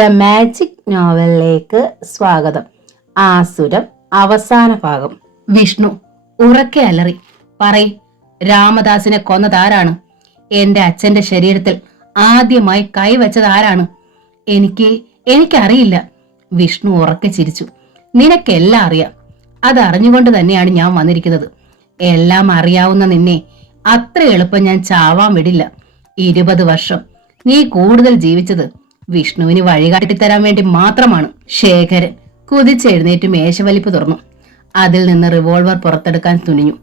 The magic നോവലിലേക്ക് സ്വാഗതം. ആസുരം അവസാന ഭാഗം. വിഷ്ണു ഉറക്കെ അലറി, പറയ്, രാമദാസിനെ കൊന്നതാരാണ്? എന്റെ അച്ഛന്റെ ശരീരത്തിൽ ആദ്യമായി കൈവച്ചത് ആരാണ്? എനിക്കറിയില്ല. വിഷ്ണു ഉറക്കെ ചിരിച്ചു. നിനക്കെല്ലാം അറിയാം. അതറിഞ്ഞുകൊണ്ട് തന്നെയാണ് ഞാൻ വന്നിരിക്കുന്നത്. എല്ലാം അറിയാവുന്ന നിന്നെ അത്ര എളുപ്പം ഞാൻ ചാവാൻ വിടില്ല. 20 വർഷം നീ കൂടുതൽ ജീവിച്ചത് വിഷ്ണുവിന് വഴികാട്ടിത്തരാൻ വേണ്ടി മാത്രമാണ്. ശേഖരൻ കുതിച്ചെഴുന്നേറ്റ് മേശവലിപ്പ് തുറന്നു. അതിൽ നിന്ന് റിവോൾവർ പുറത്തെടുക്കാൻ തുനിഞ്ഞു.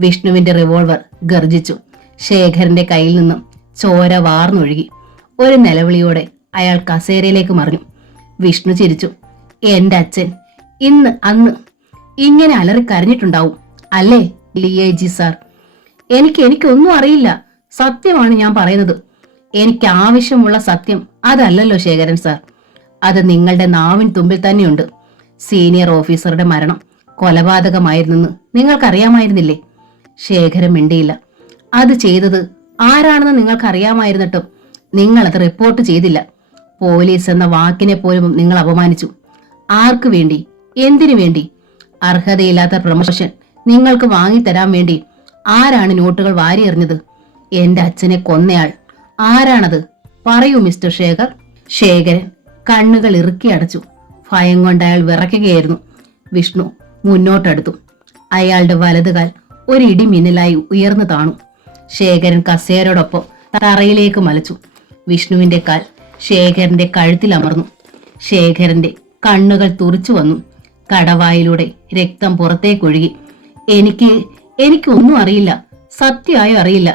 വിഷ്ണുവിന്റെ റിവോൾവർ ഗർജിച്ചു. ശേഖരന്റെ കയ്യിൽ നിന്നും ചോര വാർന്നൊഴുകി. ഒരു നിലവിളിയോടെ അയാൾ കസേരയിലേക്ക് മറിഞ്ഞു. വിഷ്ണു ചിരിച്ചു. എന്റെ അച്ഛൻ അന്ന് ഇങ്ങനെ അലറി കരഞ്ഞിട്ടുണ്ടാവും അല്ലേ DIG സാർ? എനിക്കൊന്നും അറിയില്ല. സത്യമാണ് ഞാൻ പറയുന്നത്. എനിക്ക് ആവശ്യമുള്ള സത്യം അതല്ലല്ലോ ശേഖരൻ സാർ. അത് നിങ്ങളുടെ നാവിൻ തുമ്പിൽ തന്നെയുണ്ട്. സീനിയർ ഓഫീസറുടെ മരണം കൊലപാതകമായിരുന്നെന്ന് നിങ്ങൾക്കറിയാമായിരുന്നില്ലേ? ശേഖരൻ മിണ്ടിയില്ല. അത് ചെയ്തത് ആരാണെന്ന് നിങ്ങൾക്കറിയാമായിരുന്നിട്ടും നിങ്ങളത് റിപ്പോർട്ട് ചെയ്തില്ല. പോലീസ് എന്ന വാക്കിനെ പോലും നിങ്ങൾ അപമാനിച്ചു. ആർക്കു വേണ്ടി? എന്തിനു വേണ്ടി? അർഹതയില്ലാത്ത പ്രമോഷൻ നിങ്ങൾക്ക് വാങ്ങിത്തരാൻ വേണ്ടി ആരാണ് നോട്ടുകൾ വാരിയെറിഞ്ഞത്? എന്റെ അച്ഛനെ കൊന്നയാൾ ആരാണത്? പറയൂ മിസ്റ്റർ ശേഖർ. ശേഖരൻ കണ്ണുകൾ ഇറുക്കി അടച്ചു. ഭയം കൊണ്ട് അയാൾ വിറയ്ക്കുകയായിരുന്നു. വിഷ്ണു മുന്നോട്ടെടുത്തു. അയാളുടെ വലതുകാൽ ഒരു ഇടിമിന്നലായി ഉയർന്നു താണു. ശേഖരൻ കസേരയോടൊപ്പം തറയിലേക്ക് മലച്ചു. വിഷ്ണുവിന്റെ കാൽ ശേഖരന്റെ കഴുത്തിൽ അമർന്നു. ശേഖരന്റെ കണ്ണുകൾ തുറിച്ചു വന്നു. കടവായിലൂടെ രക്തം പുറത്തേക്കൊഴുകി. എനിക്കൊന്നും അറിയില്ല. സത്യമായോ അറിയില്ല.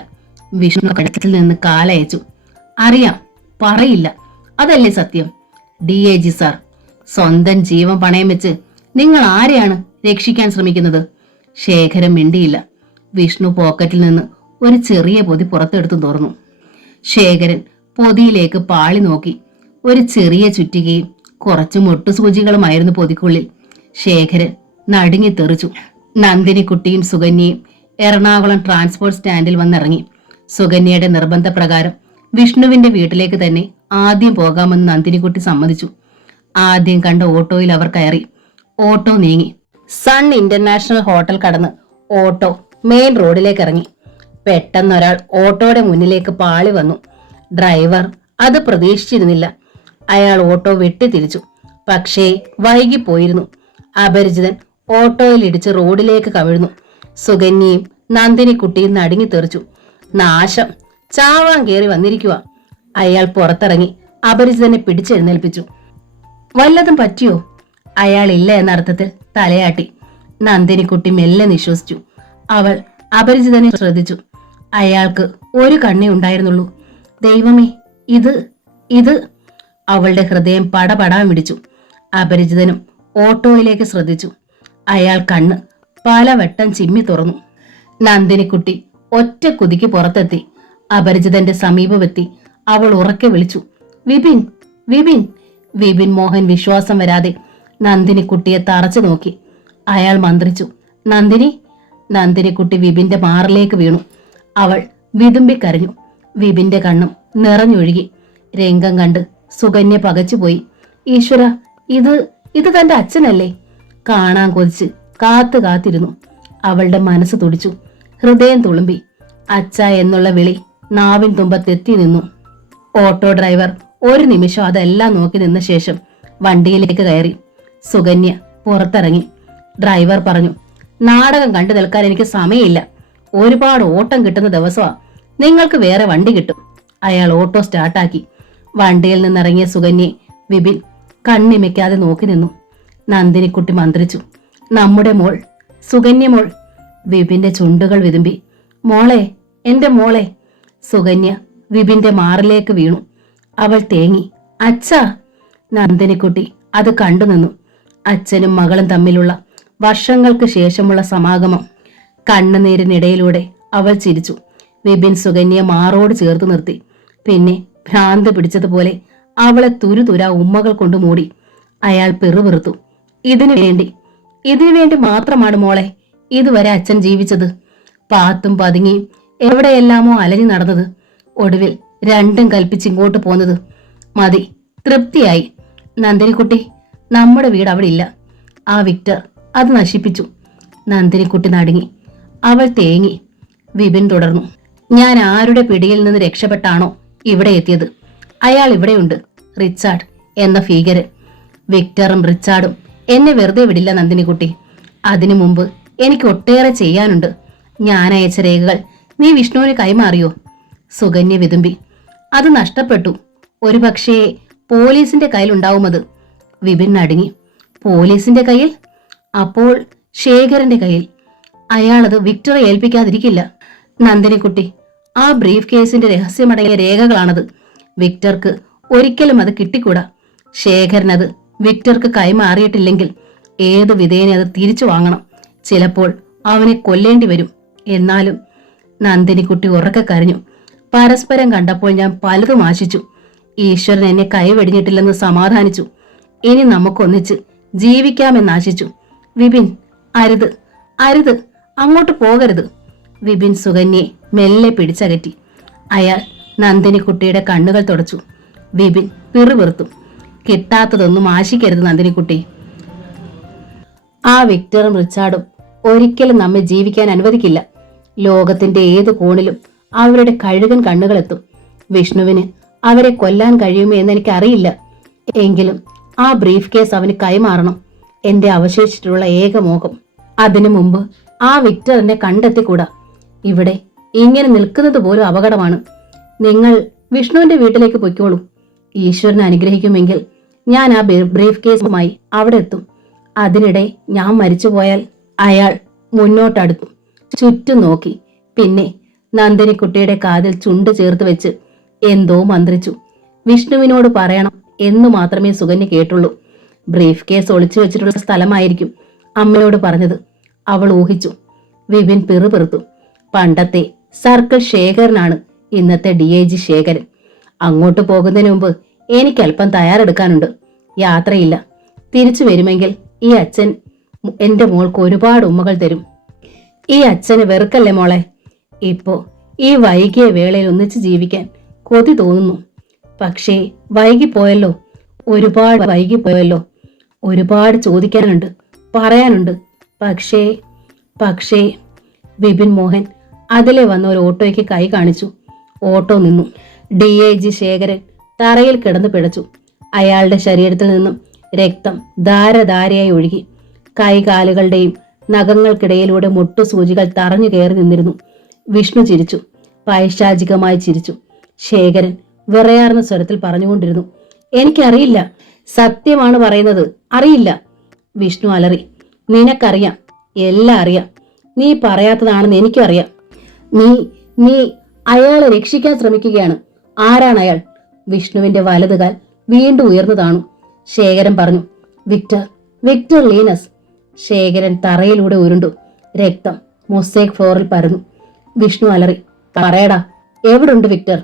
വിഷ്ണു കഴുത്തിൽ നിന്ന് കാലയച്ചു. അറിയാം, പറയില്ല. അതല്ലേ സത്യം? DIG സാർ, സ്വന്തം ജീവൻ പണയം വെച്ച് നിങ്ങൾ ആരെയാണ് രക്ഷിക്കാൻ ശ്രമിക്കുന്നത്? ശേഖരൻ മിണ്ടിയില്ല. വിഷ്ണു പോക്കറ്റിൽ നിന്ന് ഒരു ചെറിയ പൊതി പുറത്തെടുത്തു തുറന്നു. ശേഖരൻ പൊതിയിലേക്ക് പാളി നോക്കി. ഒരു ചെറിയ ചുറ്റികയും കുറച്ചു മുട്ടുസൂചികളുമായിരുന്നു പൊതിക്കുള്ളിൽ. ശേഖരൻ നടുങ്ങി തെറിച്ചു. നന്ദിനിക്കുട്ടിയും സുകന്യയും എറണാകുളം ട്രാൻസ്പോർട്ട് സ്റ്റാൻഡിൽ വന്നിറങ്ങി. സുകന്യയുടെ നിർബന്ധപ്രകാരം വിഷ്ണുവിന്റെ വീട്ടിലേക്ക് തന്നെ ആദ്യം പോകാമെന്ന് നന്ദിനിക്കുട്ടി സമ്മതിച്ചു. ആദ്യം കണ്ട ഓട്ടോയിൽ അവർ കയറി. ഓട്ടോ നീങ്ങി. സൺ ഇന്റർനാഷണൽ ഹോട്ടൽ കടന്ന് ഓട്ടോ മെയിൻ റോഡിലേക്ക് ഇറങ്ങി. പെട്ടെന്നൊരാൾ ഓട്ടോയുടെ മുന്നിലേക്ക് പാളി വന്നു. ഡ്രൈവർ അത് പ്രതീക്ഷിച്ചിരുന്നില്ല. അയാൾ ഓട്ടോ വെട്ടിത്തിരിച്ചു. പക്ഷേ വൈകിപ്പോയിരുന്നു. അപരിചിതൻ ഓട്ടോയിൽ ഇടിച്ച് റോഡിലേക്ക് കവിഴ്ന്നു. സുകന്യയും നന്ദിനിക്കുട്ടിയും നടുങ്ങി തെറിച്ചു. നാശം, ചാവാൻ കയറി വന്നിരിക്കുക. അയാൾ പുറത്തിറങ്ങി അപരിചിതനെ പിടിച്ചെഴുന്നേൽപ്പിച്ചു. വല്ലതും പറ്റിയോ? അയാൾ ഇല്ല എന്ന അർത്ഥത്തിൽ തലയാട്ടി. നന്ദിനിക്കുട്ടി മെല്ലെ നിശ്വസിച്ചു. അവൾ അപരിചിതനെ ശ്രദ്ധിച്ചു. അയാൾക്ക് ഒരു കണ്ണേ ഉണ്ടായിരുന്നുള്ളൂ. ദൈവമേ, ഇത് അവളുടെ ഹൃദയം പടപടാൻ പിടിച്ചു. അപരിചിതനും ഓട്ടോയിലേക്ക് ശ്രദ്ധിച്ചു. അയാൾ കണ്ണ് പലവട്ടം ചിമ്മി തുറന്നു. നന്ദിനിക്കുട്ടി ഒറ്റ കുതിക്ക് പുറത്തെത്തി. അപരിചിതന്റെ സമീപമെത്തി അവൾ ഉറക്കെ വിളിച്ചു, വിപിൻ, വിപിൻ. വിപിൻ മോഹൻ വിശ്വാസം വരാതെ നന്ദിനിക്കുട്ടിയെ തറച്ചു നോക്കി. അയാൾ മന്ത്രിച്ചു, നന്ദിനി. നന്ദിനിക്കുട്ടി വിപിന്റെ മാറിലേക്ക് വീണു. അവൾ വിതുമ്പിക്കരഞ്ഞു. വിപിന്റെ കണ്ണും നിറഞ്ഞൊഴുകി. രംഗം കണ്ട് സുകന്യ പകച്ചുപോയി. ഈശ്വര, ഇത് തന്റെ അച്ഛനല്ലേ? കാണാൻ കൊതിച്ച് കാത്തിരുന്നു. അവളുടെ മനസ്സ് തുടിച്ചു. ഹൃദയം തുളുമ്പി. അച്ഛ എന്നുള്ള വിളി നാവിൻ തുമ്പത്തെത്തി നിന്നു. ഓട്ടോ ഡ്രൈവർ ഒരു നിമിഷം അതെല്ലാം നോക്കി നിന്ന ശേഷം വണ്ടിയിലേക്ക് കയറി. സുകന്യ പുറത്തിറങ്ങി. ഡ്രൈവർ പറഞ്ഞു, നാടകം കണ്ടു നിൽക്കാൻ എനിക്ക് സമയമില്ല. ഒരുപാട് ഓട്ടം കിട്ടുന്ന ദിവസമാ. നിങ്ങൾക്ക് വേറെ വണ്ടി കിട്ടും. അയാൾ ഓട്ടോ സ്റ്റാർട്ടാക്കി. വണ്ടിയിൽ നിന്നിറങ്ങിയ സുകന്യയെ വിപിൻ കണ്ണിമയ്ക്കാതെ നോക്കി നിന്നു. നന്ദിനിക്കുട്ടി മന്ത്രിച്ചു, നമ്മുടെ മോൾ, സുകന്യ മോൾ. വിപിന്റെ ചുണ്ടുകൾ വിതുമ്പി. മോളെ, എന്റെ മോളെ. സുകന്യ വിപിന്റെ മാറിലേക്ക് വീണു. അവൾ തേങ്ങി. അച്ഛാ. നന്ദിനിക്കുട്ടി അത് കണ്ടു നിന്നു. അച്ഛനും മകളും തമ്മിലുള്ള വർഷങ്ങൾക്ക് ശേഷമുള്ള സമാഗമം. കണ്ണുനീരിനിടയിലൂടെ അവൾ ചിരിച്ചു. വിപിൻ സുകന്യയെ മാറോട് ചേർത്ത് നിർത്തി. പിന്നെ ഭ്രാന്ത് പിടിച്ചതുപോലെ അവളെ തുരുതുര ഉമ്മകൾ കൊണ്ട് മൂടി. അയാൾ പിറുപിറുത്തു. ഇതിനു വേണ്ടി മാത്രമാണ് മോളെ ഇതുവരെ അച്ഛൻ ജീവിച്ചത്. പാത്തും പതുങ്ങിയും എവിടെയെല്ലാമോ അലഞ്ഞു നടന്നത്. ഒടുവിൽ രണ്ടും കൽപ്പിച്ചിങ്ങോട്ട് പോന്നത്. മതി, തൃപ്തിയായി. നന്ദിനിക്കുട്ടി, നമ്മുടെ വീട് അവിടെ ഇല്ല. ആ വിക്ടർ അത് നശിപ്പിച്ചു. നന്ദിനിക്കുട്ടി നടുങ്ങി. അവൾ തേങ്ങി. വിപിൻ തുടർന്നു. ഞാൻ ആരുടെ പിടിയിൽ നിന്ന് രക്ഷപ്പെട്ടാണോ ഇവിടെ എത്തിയത്, അയാൾ ഇവിടെയുണ്ട്. റിച്ചാർഡ് എന്ന ഭീകരൻ. വിക്ടറും റിച്ചാർഡും എന്നെ വെറുതെ വിടില്ല നന്ദിനിക്കുട്ടി. അതിനു മുമ്പ് എനിക്ക് ഒട്ടേറെ ചെയ്യാനുണ്ട്. ഞാൻ അയച്ച രേഖകൾ നീ വിഷ്ണുവിന് കൈമാറിയോ? സുകന്യ വിതുമ്പി. അത് നഷ്ടപ്പെട്ടു. ഒരുപക്ഷേ പോലീസിന്റെ കയ്യിലുണ്ടാവുമത്. വിപിൻ നടുങ്ങി. പോലീസിന്റെ കയ്യിൽ? അപ്പോൾ ശേഖരന്റെ കയ്യിൽ. അയാളത് വിക്ടറെ ഏൽപ്പിക്കാതിരിക്കില്ല. നന്ദിനിക്കുട്ടി, ആ ബ്രീഫ് കേസിന്റെ രഹസ്യമടങ്ങിയ രേഖകളാണത്. വിക്ടർക്ക് ഒരിക്കലും അത് കിട്ടിക്കൂടാ. ശേഖരൻ അത് വിക്ടർക്ക് കൈമാറിയിട്ടില്ലെങ്കിൽ ഏത് വിധേന അത് തിരിച്ചു വാങ്ങണം. ചിലപ്പോൾ അവനെ കൊല്ലേണ്ടി വരും. എന്നാലും നന്ദിനിക്കുട്ടി ഉറക്കെ കരഞ്ഞു. പരസ്പരം കണ്ടപ്പോൾ ഞാൻ പലതും ആശിച്ചു. ഈശ്വരൻ എന്നെ കൈവെടിഞ്ഞിട്ടില്ലെന്ന് സമാധാനിച്ചു. ഇനി നമുക്കൊന്നിച്ച് ജീവിക്കാമെന്നാശിച്ചു. വിപിൻ, അരുത്, അരുത്, അങ്ങോട്ട് പോകരുത്. വിപിൻ സുകന്യെ മെല്ലെ പിടിച്ചകറ്റി. അയാൾ നന്ദിനിക്കുട്ടിയുടെ കണ്ണുകൾ തുടച്ചു. വിപിൻ പിറുപിറുത്തു. കിട്ടാത്തതൊന്നും ആശിക്കരുത് നന്ദിനിക്കുട്ടി. ആ വിക്ടറും റിച്ചാർഡും ഒരിക്കലും നമ്മെ ജീവിക്കാൻ അനുവദിക്കില്ല. ലോകത്തിന്റെ ഏത് കോണിലും അവരുടെ കഴുകൻ കണ്ണുകളെത്തും. വിഷ്ണുവിന് അവരെ കൊല്ലാൻ കഴിയുമോ എന്നെനിക്കറിയില്ല. എങ്കിലും ആ ബ്രീഫ് കേസ് അവന് കൈമാറണം. എന്റെ അവശേഷിച്ചിട്ടുള്ള ഏക മോഹം. അതിനു മുമ്പ് ആ വിക്ടറിനെ കണ്ടെത്തിക്കൂടാ. ഇവിടെ ഇങ്ങനെ നിൽക്കുന്നത് പോലും അപകടമാണ്. നിങ്ങൾ വിഷ്ണുവിന്റെ വീട്ടിലേക്ക് പൊയ്ക്കോളൂ. ഈശ്വരനെ അനുഗ്രഹിക്കുമെങ്കിൽ ഞാൻ ആ ബ്രീഫ് കേസുമായി അവിടെ എത്തും. അതിനിടെ ഞാൻ മരിച്ചുപോയാൽ. അയാൾ മുന്നോട്ടടുത്തു. ചുറ്റും നോക്കി. പിന്നെ നന്ദിനിക്കുട്ടിയുടെ കാതിൽ ചുണ്ട് ചേർത്ത് വെച്ച് എന്തോ മന്ത്രിച്ചു. വിഷ്ണുവിനോട് പറയണം എന്നു മാത്രമേ സുകന്യ കേട്ടുള്ളൂ. ബ്രീഫ് കേസ് ഒളിച്ചു വെച്ചിട്ടുള്ള സ്ഥലമായിരിക്കും അമ്മയോട് പറഞ്ഞത് അവൾ ഊഹിച്ചു. വിപിൻ പിറുപിറുത്തു. പണ്ടത്തെ സർക്കിൾ ശേഖരനാണ് ഇന്നത്തെ DIG ശേഖരൻ. അങ്ങോട്ട് പോകുന്നതിന് മുമ്പ് എനിക്ക് അല്പം തയ്യാറെടുക്കാനുണ്ട്. യാത്രയില്ല. തിരിച്ചു വരുമെങ്കിൽ ഈ അച്ഛൻ എന്റെ മോൾക്ക് ഒരുപാട് ഉമ്മകൾ തരും. ഈ അച്ഛന് വെറുക്കല്ലേ മോളെ? ഇപ്പോ ഈ വൈകിയ വേളയിൽ ഒന്നിച്ച് ജീവിക്കാൻ കൊതി തോന്നുന്നു. പക്ഷേ വൈകിപ്പോയല്ലോ, ഒരുപാട് വൈകിപ്പോയല്ലോ. ഒരുപാട് ചോദിക്കാനുണ്ട്, പറയാനുണ്ട്. പക്ഷേ വിപിൻ മോഹൻ അതിലെ വന്ന ഒരു ഓട്ടോയ്ക്ക് കൈ കാണിച്ചു. ഓട്ടോ നിന്നു. DIG ശേഖരൻ തറയിൽ കിടന്നു പിടച്ചു. അയാളുടെ ശരീരത്തിൽ നിന്നും രക്തം ധാരധാരയായി ഒഴുകി. കൈകാലുകളുടെയും നഖങ്ങൾക്കിടയിലൂടെ മുട്ടുസൂചികൾ തറഞ്ഞു കയറി നിന്നിരുന്നു. വിഷ്ണു ചിരിച്ചു. പൈശാചികമായി ചിരിച്ചു. ശേഖരൻ വിറയാർന്ന സ്വരത്തിൽ പറഞ്ഞുകൊണ്ടിരുന്നു, എനിക്കറിയില്ല, സത്യമാണ് പറയുന്നത്, അറിയില്ല. വിഷ്ണു അലറി. നിനക്കറിയാം, എല്ലാം അറിയാം. നീ പറയാത്തതാണെന്ന് എനിക്കും അറിയാം. നീ അയാളെ രക്ഷിക്കാൻ ശ്രമിക്കുകയാണ്. ആരാണ് അയാൾ? വിഷ്ണുവിന്റെ വലതുകാൽ വീണ്ടും ഉയർന്നു താണു. ശേഖരൻ പറഞ്ഞു, വിക്ടർ ലീനസ്. ശേഖരൻ തറയിലൂടെ ഉരുണ്ടു. രക്തം മൊസൈക് ഫ്ലോറിൽ പരന്നു. വിഷ്ണു അലറി, പറയടാ, എവിടുണ്ട് വിക്ടർ?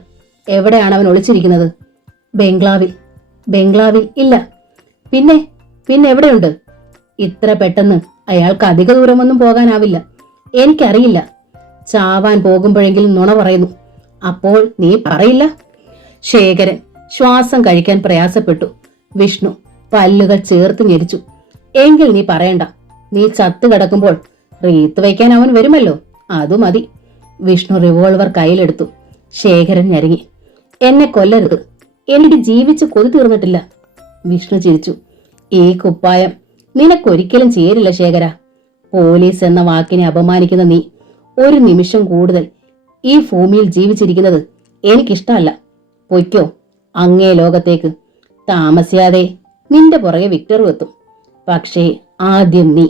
എവിടെയാണ് അവൻ ഒളിച്ചിരിക്കുന്നത്? ബംഗ്ലാവിൽ ഇല്ല. പിന്നെ എവിടെയുണ്ട്? ഇത്ര പെട്ടെന്ന് അയാൾക്ക് അധിക ദൂരമൊന്നും പോകാനാവില്ല. എനിക്കറിയില്ല. ചാവാൻ പോകുമ്പോഴെങ്കിലും നുണ പറയുന്നു. അപ്പോൾ നീ പറയില്ല? ശേഖരൻ ശ്വാസം കഴിക്കാൻ പ്രയാസപ്പെട്ടു. വിഷ്ണു പല്ലുകൾ ചേർത്ത് ഞെരിച്ചു. എങ്കിൽ നീ പറയണ്ട. നീ ചത്തു കിടക്കുമ്പോൾ റീത്ത് വയ്ക്കാൻ അവൻ വരുമല്ലോ, അതു മതി. വിഷ്ണു റിവോൾവർ കയ്യിലെടുത്തു. ശേഖരൻ ഞെരുങ്ങി. എന്നെ കൊല്ലരുത്, എനിക്ക് ജീവിച്ച് കൊതി തീർന്നിട്ടില്ല. വിഷ്ണു ചിരിച്ചു. ഈ കുപ്പായം നിനക്കൊരിക്കലും ചേരില്ല ശേഖര. പോലീസ് എന്ന വാക്കിനെ അപമാനിക്കുന്ന നീ ഒരു നിമിഷം കൂടുതൽ ഈ ഭൂമിയിൽ ജീവിച്ചിരിക്കുന്നത് എനിക്കിഷ്ടമല്ല. പൊയ്ക്കോ അങ്ങേ ലോകത്തേക്ക്. താമസിയാതെ നിന്റെ പുറകെ വിക്ടറും എത്തും. പക്ഷേ ആദ്യം നീ.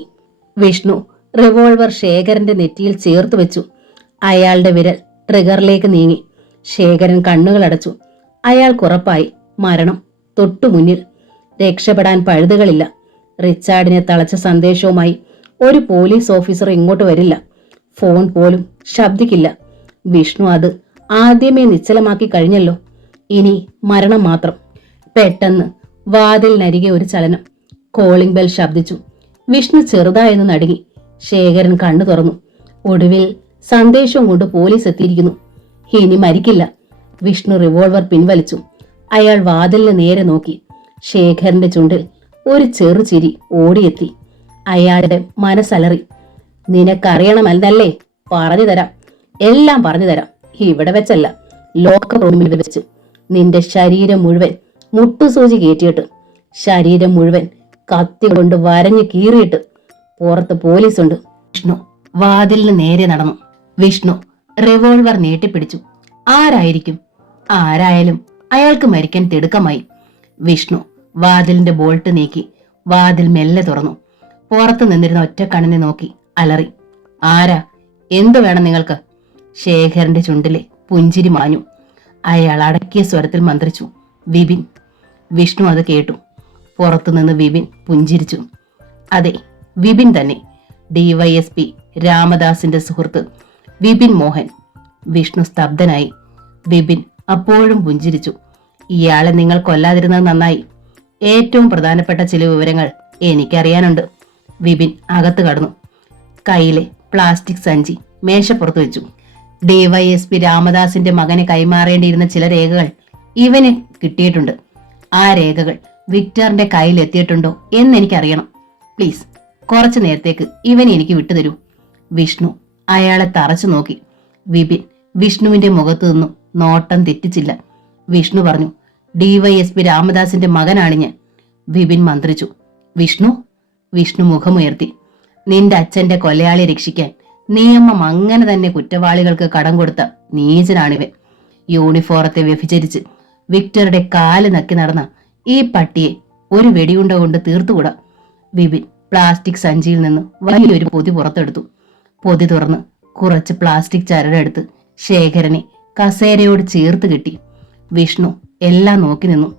വിഷ്ണു റിവോൾവർ ശേഖരന്റെ നെറ്റിയിൽ ചേർത്ത് വെച്ചു. അയാളുടെ വിരൽ ട്രിഗറിലേക്ക് നീങ്ങി. ശേഖരൻ കണ്ണുകൾ അടച്ചു. അയാൾക്കുറപ്പായി മരണം തൊട്ടുമുന്നിൽ. രക്ഷപ്പെടാൻ പഴുതുകളില്ല. റിച്ചാർഡിനെ തളച്ച സന്ദേശവുമായി ഒരു പോലീസ് ഓഫീസർ ഇങ്ങോട്ട് വരില്ല. ഫോൺ പോലും ശബ്ദിക്കില്ല. വിഷ്ണു അത് ആദ്യമേ നിശ്ചലമാക്കി കഴിഞ്ഞല്ലോ. ഇനി മരണം മാത്രം. പെട്ടെന്ന് വാതിലിനരികെ ഒരു ചലനം. കോളിംഗ് ബെൽ ശബ്ദിച്ചു. വിഷ്ണു ചെറുതായെന്ന് നടുങ്ങി. ശേഖരൻ കണ്ണു തുറന്നു. ഒടുവിൽ സന്ദേശവും കൊണ്ട് പോലീസ് എത്തിയിരിക്കുന്നു. ഇനി മരിക്കില്ല. വിഷ്ണു റിവോൾവർ പിൻവലിച്ചു. അയാൾ വാതിലിന് നേരെ നോക്കി. ശേഖരന്റെ ചുണ്ടിൽ ഒരു ചെറുചിരി ഓടിയെത്തി. അയാളുടെ മനസ്സലറി. നിനക്കറിയണമെന്നല്ലേ? പറഞ്ഞു തരാം, എല്ലാം പറഞ്ഞു തരാം. ഇവിടെ വെച്ചല്ല, ലോക്കർ റൂമിൽ വെച്ച്. നിന്റെ ശരീരം മുഴുവൻ മുട്ടുസൂചി കയറ്റിയിട്ട്, ശരീരം മുഴുവൻ കത്തി കൊണ്ട് വരഞ്ഞു കീറിയിട്ട് പുറത്ത് പോലീസുണ്ട്. വിഷ്ണു വാതിലിന് നേരെ നടന്നു. വിഷ്ണു റിവോൾവർ നീട്ടിപ്പിടിച്ചു. ആരായിരിക്കും? ആരായാലും അയാൾക്ക് മരിക്കാൻ തിടുക്കമായി. വിഷ്ണു വാതിലിന്റെ ബോൾട്ട് നീക്കി വാതിൽ മെല്ലെ തുറന്നു. പുറത്തു നിന്നിരുന്ന ഒറ്റ കണ്ണിനെ നോക്കി അലറി. ആരാ? എന്തു വേണം നിങ്ങൾക്ക്? ശേഖരന്റെ ചുണ്ടിലെ പുഞ്ചിരി മാഞ്ഞു. അയാൾ അടക്കിയ സ്വരത്തിൽ മന്ത്രിച്ചു, വിപിൻ. വിഷ്ണു അത് കേട്ടു. പുറത്തുനിന്ന് വിപിൻ പുഞ്ചിരിച്ചു. അതെ, വിപിൻ തന്നെ. DYSP രാമദാസിന്റെ സുഹൃത്ത് വിപിൻ മോഹൻ. വിഷ്ണു സ്തബ്ധനായി. വിപിൻ അപ്പോഴും പുഞ്ചിരിച്ചു. ഇയാളെ നിങ്ങൾ കൊല്ലാതിരുന്നത് നന്നായി. ഏറ്റവും പ്രധാനപ്പെട്ട ചില വിവരങ്ങൾ എനിക്കറിയാനുണ്ട്. വിപിൻ അകത്ത് കടന്നു. കയ്യിലെ പ്ലാസ്റ്റിക് സഞ്ചി മേശപ്പുറത്ത് വെച്ചു. DYSP രാമദാസിന്റെ മകനെ കൈമാറേണ്ടിയിരുന്ന ചില രേഖകൾ ഇവന് കിട്ടിയിട്ടുണ്ട്. ആ രേഖകൾ വിക്ടറിന്റെ കയ്യിൽ എത്തിയിട്ടുണ്ടോ എന്നെനിക്കറിയണം. പ്ലീസ്, കുറച്ചു നേരത്തേക്ക് ഇവനെ എനിക്ക് വിട്ടുതരൂ. വിഷ്ണു അയാളെ തറച്ചു നോക്കി. വിപിൻ വിഷ്ണുവിന്റെ മുഖത്തു നിന്നും നോട്ടം തെറ്റിച്ചില്ല. വിഷ്ണു പറഞ്ഞു, DYSP രാമദാസിന്റെ മകനാണ് ഞാൻ. വിപിൻ മന്ത്രിച്ചു. വിഷ്ണു? വിഷ്ണു മുഖമുയർത്തി. നിന്റെ അച്ഛന്റെ കൊലയാളി രക്ഷിക്കാൻ നിയമം അങ്ങനെ തന്നെ കുറ്റവാളികൾക്ക് കടം കൊടുത്ത നീചനാണിവൻ. യൂണിഫോറത്തെ വ്യഭിചരിച്ച് വിക്ടറുടെ കാല് നക്കി നടന്ന ഈ പട്ടിയെ ഒരു വെടിയുണ്ട കൊണ്ട് തീർത്തുകൂടാ. വിപിൻ പ്ലാസ്റ്റിക് സഞ്ചിയിൽ നിന്ന് വലിയൊരു പൊതി പുറത്തെടുത്തു. പൊതി തുറന്ന് കുറച്ച് പ്ലാസ്റ്റിക് ചരടെടുത്ത് ശേഖരനെ കസേരയോട് ചേർത്ത് കെട്ടി. വിഷ്ണു എല്ലാം നോക്കി നിന്നു.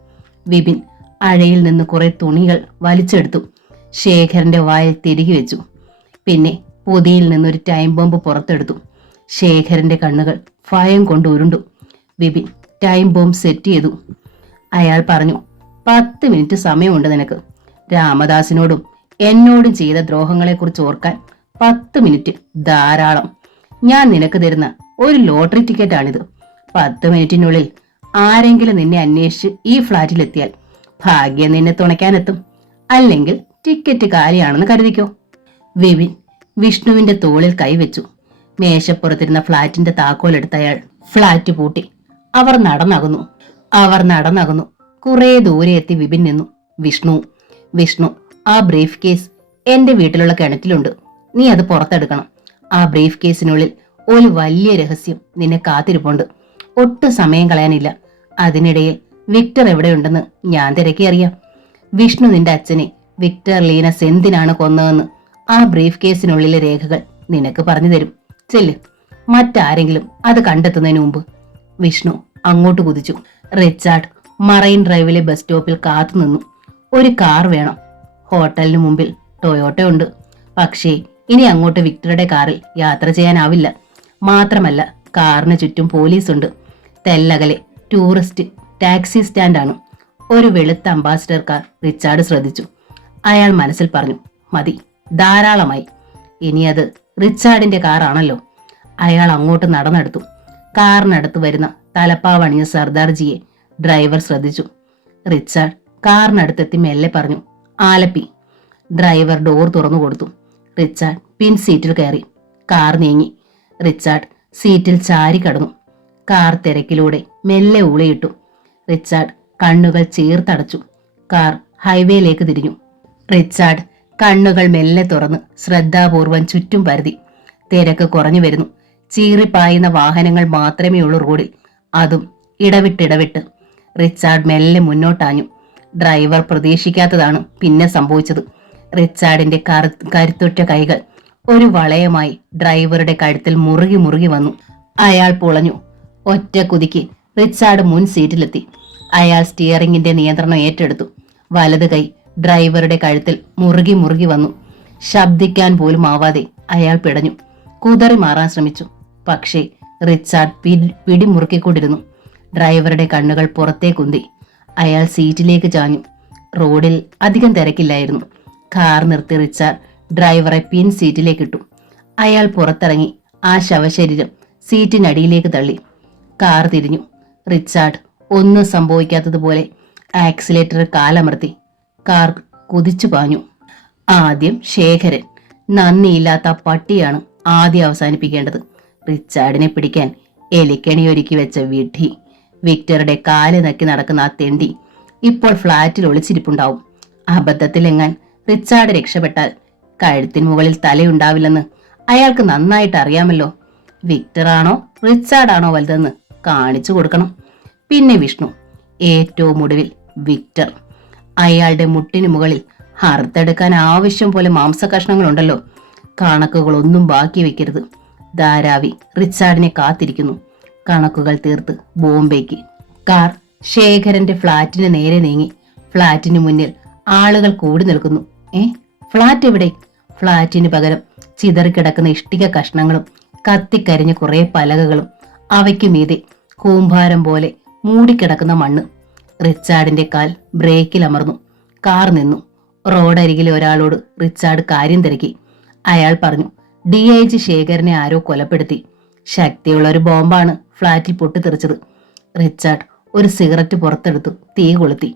വിപിൻ അഴയിൽ നിന്ന് കുറെ തുണികൾ വലിച്ചെടുത്തു. ശേഖരന്റെ വായിൽ തിരികെ വെച്ചു. പിന്നെ പൊതിയിൽ നിന്നൊരു ടൈം ബോംബ് പുറത്തെടുത്തു. ശേഖരന്റെ കണ്ണുകൾ ഭയം കൊണ്ട് ഉരുണ്ടു. വിപിൻ ടൈം ബോംബ് സെറ്റ് ചെയ്തു. അയാൾ പറഞ്ഞു, 10 മിനിറ്റ് സമയമുണ്ട് നിനക്ക്. രാമദാസിനോടും എന്നോടും ചെയ്ത ദ്രോഹങ്ങളെക്കുറിച്ച് ഓർക്കാൻ 10 മിനിറ്റ് ധാരാളം. ഞാൻ നിനക്ക് തരുന്ന ഒരു ലോട്ടറി ടിക്കറ്റാണിത്. 10 മിനിറ്റിനുള്ളിൽ ആരെങ്കിലും നിന്നെ അന്വേഷിച്ച് ഈ ഫ്ളാറ്റിലെത്തിയാൽ ഭാഗ്യം നിന്നെ തുണയ്ക്കാനെത്തും. അല്ലെങ്കിൽ ടിക്കറ്റ് കാലിയാണെന്ന് കരുതിക്കോ. വിപിൻ വിഷ്ണുവിന്റെ തോളിൽ കൈവച്ചു. മേശപ്പുറത്തിരുന്ന ഫ്ളാറ്റിന്റെ താക്കോലെടുത്ത അയാൾ ഫ്ളാറ്റ് പൂട്ടി. അവർ നടന്നകുന്നു. കുറെ ദൂരെ എത്തി വിപിൻ നിന്നു. വിഷ്ണു, ആ ബ്രീഫ് കേസ് എന്റെ വീട്ടിലുള്ള കിണറ്റിലുണ്ട്. നീ അത് പുറത്തെടുക്കണം. ആ ബ്രീഫ് കേസിനുള്ളിൽ ഒരു വലിയ രഹസ്യം നിന്നെ കാത്തിരിപ്പുണ്ട്. ഒട്ടും സമയം കളയാനില്ല. അതിനിടയിൽ വിക്ടർ എവിടെയുണ്ടെന്ന് ഞാൻ തിരക്കി അറിയാം. വിഷ്ണു നിന്റെ അച്ഛനെ വിക്ടർ ലീനസ് എന്തിനാണ് കൊന്നതെന്ന് ആ ബ്രീഫ് കേസിനുള്ളിലെ രേഖകൾ നിനക്ക് പറഞ്ഞു തരും. ചെല്ല്, മറ്റാരെങ്കിലും അത് കണ്ടെത്തുന്നതിന് മുമ്പ്. വിഷ്ണു അങ്ങോട്ട് കുതിച്ചു. റിച്ചാർഡ് മറൈൻ ഡ്രൈവിലെ ബസ് സ്റ്റോപ്പിൽ കാത്തുനിന്നു. ഒരു കാർ വേണം. ഹോട്ടലിന് മുമ്പിൽ ടൊയോട്ട ഉണ്ട്. പക്ഷേ ഇനി അങ്ങോട്ട് വിക്ടറുടെ കാറിൽ യാത്ര ചെയ്യാനാവില്ല. മാത്രമല്ല, കാറിന് ചുറ്റും പോലീസുണ്ട്. തെല്ലകലെ ടൂറിസ്റ്റ് ടാക്സി സ്റ്റാൻഡാണ്. ഒരു വെളുത്ത അംബാസിഡർ കാർ റിച്ചാർഡ് ശ്രദ്ധിച്ചു. അയാൾ മനസ്സിൽ പറഞ്ഞു, മതി, ധാരാളമായി. ഇനി അത് റിച്ചാർഡിന്റെ കാറാണല്ലോ. അയാൾ അങ്ങോട്ട് നടന്നെടുത്തു. കാറിനടുത്ത് വരുന്ന തലപ്പാവണിഞ്ഞ സർദാർജിയെ ഡ്രൈവർ ശ്രദ്ധിച്ചു. റിച്ചാർഡ് കാറിനടുത്തെത്തി മെല്ലെ പറഞ്ഞു, ആലപ്പി. ഡ്രൈവർ ഡോർ തുറന്നു കൊടുത്തു. റിച്ചാർഡ് പിൻ സീറ്റിൽ കയറി. കാർ നീങ്ങി. റിച്ചാർഡ് സീറ്റിൽ ചാരി കടന്നു. കാർ തിരക്കിലൂടെ മെല്ലെ ഊളിയിട്ടു. റിച്ചാർഡ് കണ്ണുകൾ ചേർത്തടച്ചു. കാർ ഹൈവേയിലേക്ക് തിരിഞ്ഞു. റിച്ചാർഡ് കണ്ണുകൾ മെല്ലെ തുറന്ന് ശ്രദ്ധാപൂർവം ചുറ്റും പരതി. തിരക്ക് കുറഞ്ഞു വരുന്നു. ചീറിപ്പായുന്ന വാഹനങ്ങൾ മാത്രമേ ഉള്ളൂ റോഡിൽ, അതും ഇടവിട്ടിടവിട്ട്. റിച്ചാർഡ് മെല്ലെ മുന്നോട്ടാഞ്ഞു. ഡ്രൈവർ പ്രതീക്ഷിക്കാത്തതാണ് പിന്നെ സംഭവിച്ചത്. റിച്ചാർഡിന്റെ കരുത്തുറ്റ കൈകൾ ഒരു വളയമായി ഡ്രൈവറുടെ കഴുത്തിൽ മുറുകി മുറുകി വന്നു. അയാൾ പുളഞ്ഞു. ഒറ്റ കുതിക്ക് റിച്ചാർഡ് മുൻ സീറ്റിലെത്തി. അയാൾ സ്റ്റിയറിംഗിന്റെ നിയന്ത്രണം ഏറ്റെടുത്തു. വലത് കൈ ഡ്രൈവറുടെ കഴുത്തിൽ മുറുകി മുറുകി വന്നു. ശബ്ദിക്കാൻ പോലും ആവാതെ അയാൾ പിടഞ്ഞു. കുതറി മാറാൻ ശ്രമിച്ചു. പക്ഷേ റിച്ചാർഡ് പിടിമുറുക്കിക്കൊണ്ടിരുന്നു. ഡ്രൈവറുടെ കണ്ണുകൾ പുറത്തേക്കുന്തി. അയാൾ സീറ്റിലേക്ക് ചാഞ്ഞു. റോഡിൽ അധികം തിരക്കില്ലായിരുന്നു. കാർ നിർത്തി റിച്ചാർഡ് ഡ്രൈവറെ പിൻ സീറ്റിലേക്കിട്ടു. അയാൾ പുറത്തിറങ്ങി ആ ശവശരീരം സീറ്റിനടിയിലേക്ക് തള്ളി. കാർ തിരിഞ്ഞു. റിച്ചാർഡ് ഒന്നും സംഭവിക്കാത്തതുപോലെ ആക്സിലേറ്റർ കാലമർത്തി കാർ കുതിച്ചു പാഞ്ഞു. ആദ്യം ശേഖരൻ. നന്ദിയില്ലാത്ത പട്ടിയാണ് ആദ്യം അവസാനിപ്പിക്കേണ്ടത്. റിച്ചാർഡിനെ പിടിക്കാൻ എലിക്കണിയൊരുക്കി വെച്ച വിഡ്ഢി. വിക്ടറുടെ കാല് നക്കി നടക്കുന്ന ആ തെണ്ടി ഇപ്പോൾ ഫ്ളാറ്റിൽ ഒളിച്ചിരിപ്പുണ്ടാവും. അബദ്ധത്തിലെങ്ങാൻ റിച്ചാർഡ് രക്ഷപ്പെട്ടാൽ കഴുത്തിന് മുകളിൽ തലയുണ്ടാവില്ലെന്ന് അയാൾക്ക് നന്നായിട്ട് അറിയാമല്ലോ. വിക്ടറാണോ റിച്ചാർഡാണോ വലുതെന്ന് കാണിച്ചു കൊടുക്കണം. പിന്നെ വിഷ്ണു. ഏറ്റവും ഒടുവിൽ വിക്ടർ. അയാളുടെ മുട്ടിന് മുകളിൽ ഹർത്തെടുക്കാൻ ആവശ്യം പോലെ മാംസകഷ്ണങ്ങളുണ്ടല്ലോ. കണക്കുകളൊന്നും ബാക്കി വെക്കരുത്. ധാരാവി റിച്ചാർഡിനെ കാത്തിരിക്കുന്നു. കണക്കുകൾ തീർത്ത് ബോംബേക്ക്. കാർ ശേഖരന്റെ ഫ്ളാറ്റിന് നേരെ നീങ്ങി. ഫ്ളാറ്റിന് മുന്നിൽ ആളുകൾ കൂടി നിൽക്കുന്നു. ഫ്ളാറ്റ് എവിടെ? ഫ്ളാറ്റിന് പകരം ചിതറിക്കിടക്കുന്ന ഇഷ്ടിക കഷ്ണങ്ങളും കത്തിക്കരിഞ്ഞ കുറെ പലകകളും, അവയ്ക്ക് മീതെ കൂമ്പാരം പോലെ മൂടിക്കിടക്കുന്ന മണ്ണ്. റിച്ചാർഡിന്റെ കാൽ ബ്രേക്കിൽ അമർന്നു. കാർ നിന്നു. റോഡരികിലെ ഒരാളോട് റിച്ചാർഡ് കാര്യം തിരക്കി. അയാൾ പറഞ്ഞു, DIG ശേഖരനെ ആരോ കൊലപ്പെടുത്തി. ശക്തിയുള്ള ഒരു ബോംബാണ് ഫ്ളാറ്റിൽ പൊട്ടിത്തെറിച്ചത്. റിച്ചാർഡ് ഒരു സിഗരറ്റ് പുറത്തെടുത്തു തീ കൊളുത്തി.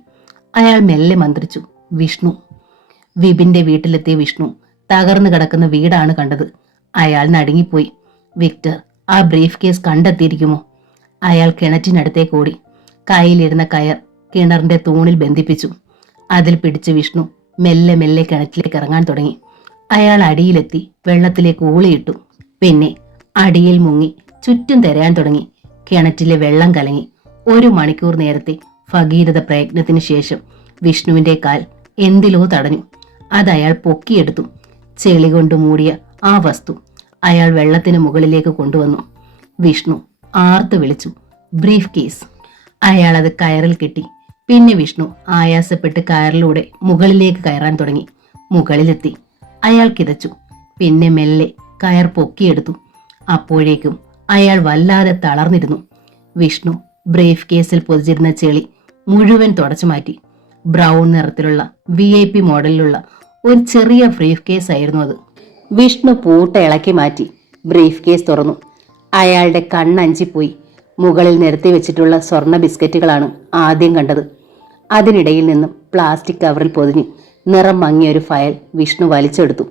അയാൾ മെല്ലെ മന്ത്രിച്ചു, വിഷ്ണു. വിപിന്റെ വീട്ടിലെത്തിയ വിഷ്ണു തകർന്നു കിടക്കുന്ന വീടാണ് കണ്ടത്. അയാൾ നടുങ്ങിപ്പോയി. വിക്ടർ ആ ബ്രീഫ് കേസ് കണ്ടെത്തിയിരിക്കുമോ? അയാൾ കിണറ്റിനടുത്തേക്ക് ഓടി. കയ്യിലിരുന്ന കയർ കിണറിന്റെ തൂണിൽ ബന്ധിപ്പിച്ചു. അതിൽ പിടിച്ച് വിഷ്ണു മെല്ലെ മെല്ലെ കിണറ്റിലേക്ക് ഇറങ്ങാൻ തുടങ്ങി. അയാൾ അടിയിലെത്തി വെള്ളത്തിലേക്ക് ഊളിയിട്ടു. പിന്നെ അടിയിൽ മുങ്ങി ചുറ്റും തിരയാൻ തുടങ്ങി. കിണറ്റിലെ വെള്ളം കലങ്ങി. 1 മണിക്കൂർ നേരത്തെ ഭഗീരഥ പ്രയത്നത്തിന് ശേഷം വിഷ്ണുവിന്റെ കാൽ എന്തിലോ തടഞ്ഞു. അത് അയാൾ പൊക്കിയെടുത്തു. ചെളി കൊണ്ട് മൂടിയ ആ വസ്തു അയാൾ വെള്ളത്തിന് മുകളിലേക്ക് കൊണ്ടുവന്നു. വിഷ്ണു ആർത്തു വിളിച്ചു, ബ്രീഫ് കേസ്. അയാൾ അത് കയറിൽ കെട്ടി. പിന്നെ വിഷ്ണു ആയാസപ്പെട്ട് കയറിലൂടെ മുകളിലേക്ക് കയറാൻ തുടങ്ങി. മുകളിലെത്തി. അയാൾ കിതച്ചു. പിന്നെ മെല്ലെ കയർ പൊക്കിയെടുത്തു. അപ്പോഴേക്കും അയാൾ വല്ലാതെ തളർന്നിരുന്നു. വിഷ്ണു ബ്രീഫ് കേസിൽ പൊതിച്ചിരുന്ന ചെളി മുഴുവൻ തുടച്ചു മാറ്റി. ബ്രൗൺ നിറത്തിലുള്ള VIP മോഡലിലുള്ള ഒരു ചെറിയ ബ്രീഫ് കേസ് ആയിരുന്നു അത്. വിഷ്ണു പൂട്ട ഇളക്കി മാറ്റി ബ്രീഫ് കേസ് തുറന്നു. അയാളുടെ കണ്ണഞ്ചിപ്പോയി. മുകളിൽ നിരത്തി വെച്ചിട്ടുള്ള സ്വർണ്ണ ബിസ്ക്കറ്റുകളാണ് ആദ്യം കണ്ടത്. അതിനിടയിൽ നിന്നും പ്ലാസ്റ്റിക് കവറിൽ പൊതിഞ്ഞ് നിറം മങ്ങിയ ഒരു ഫയൽ വിഷ്ണു വലിച്ചെടുത്തു.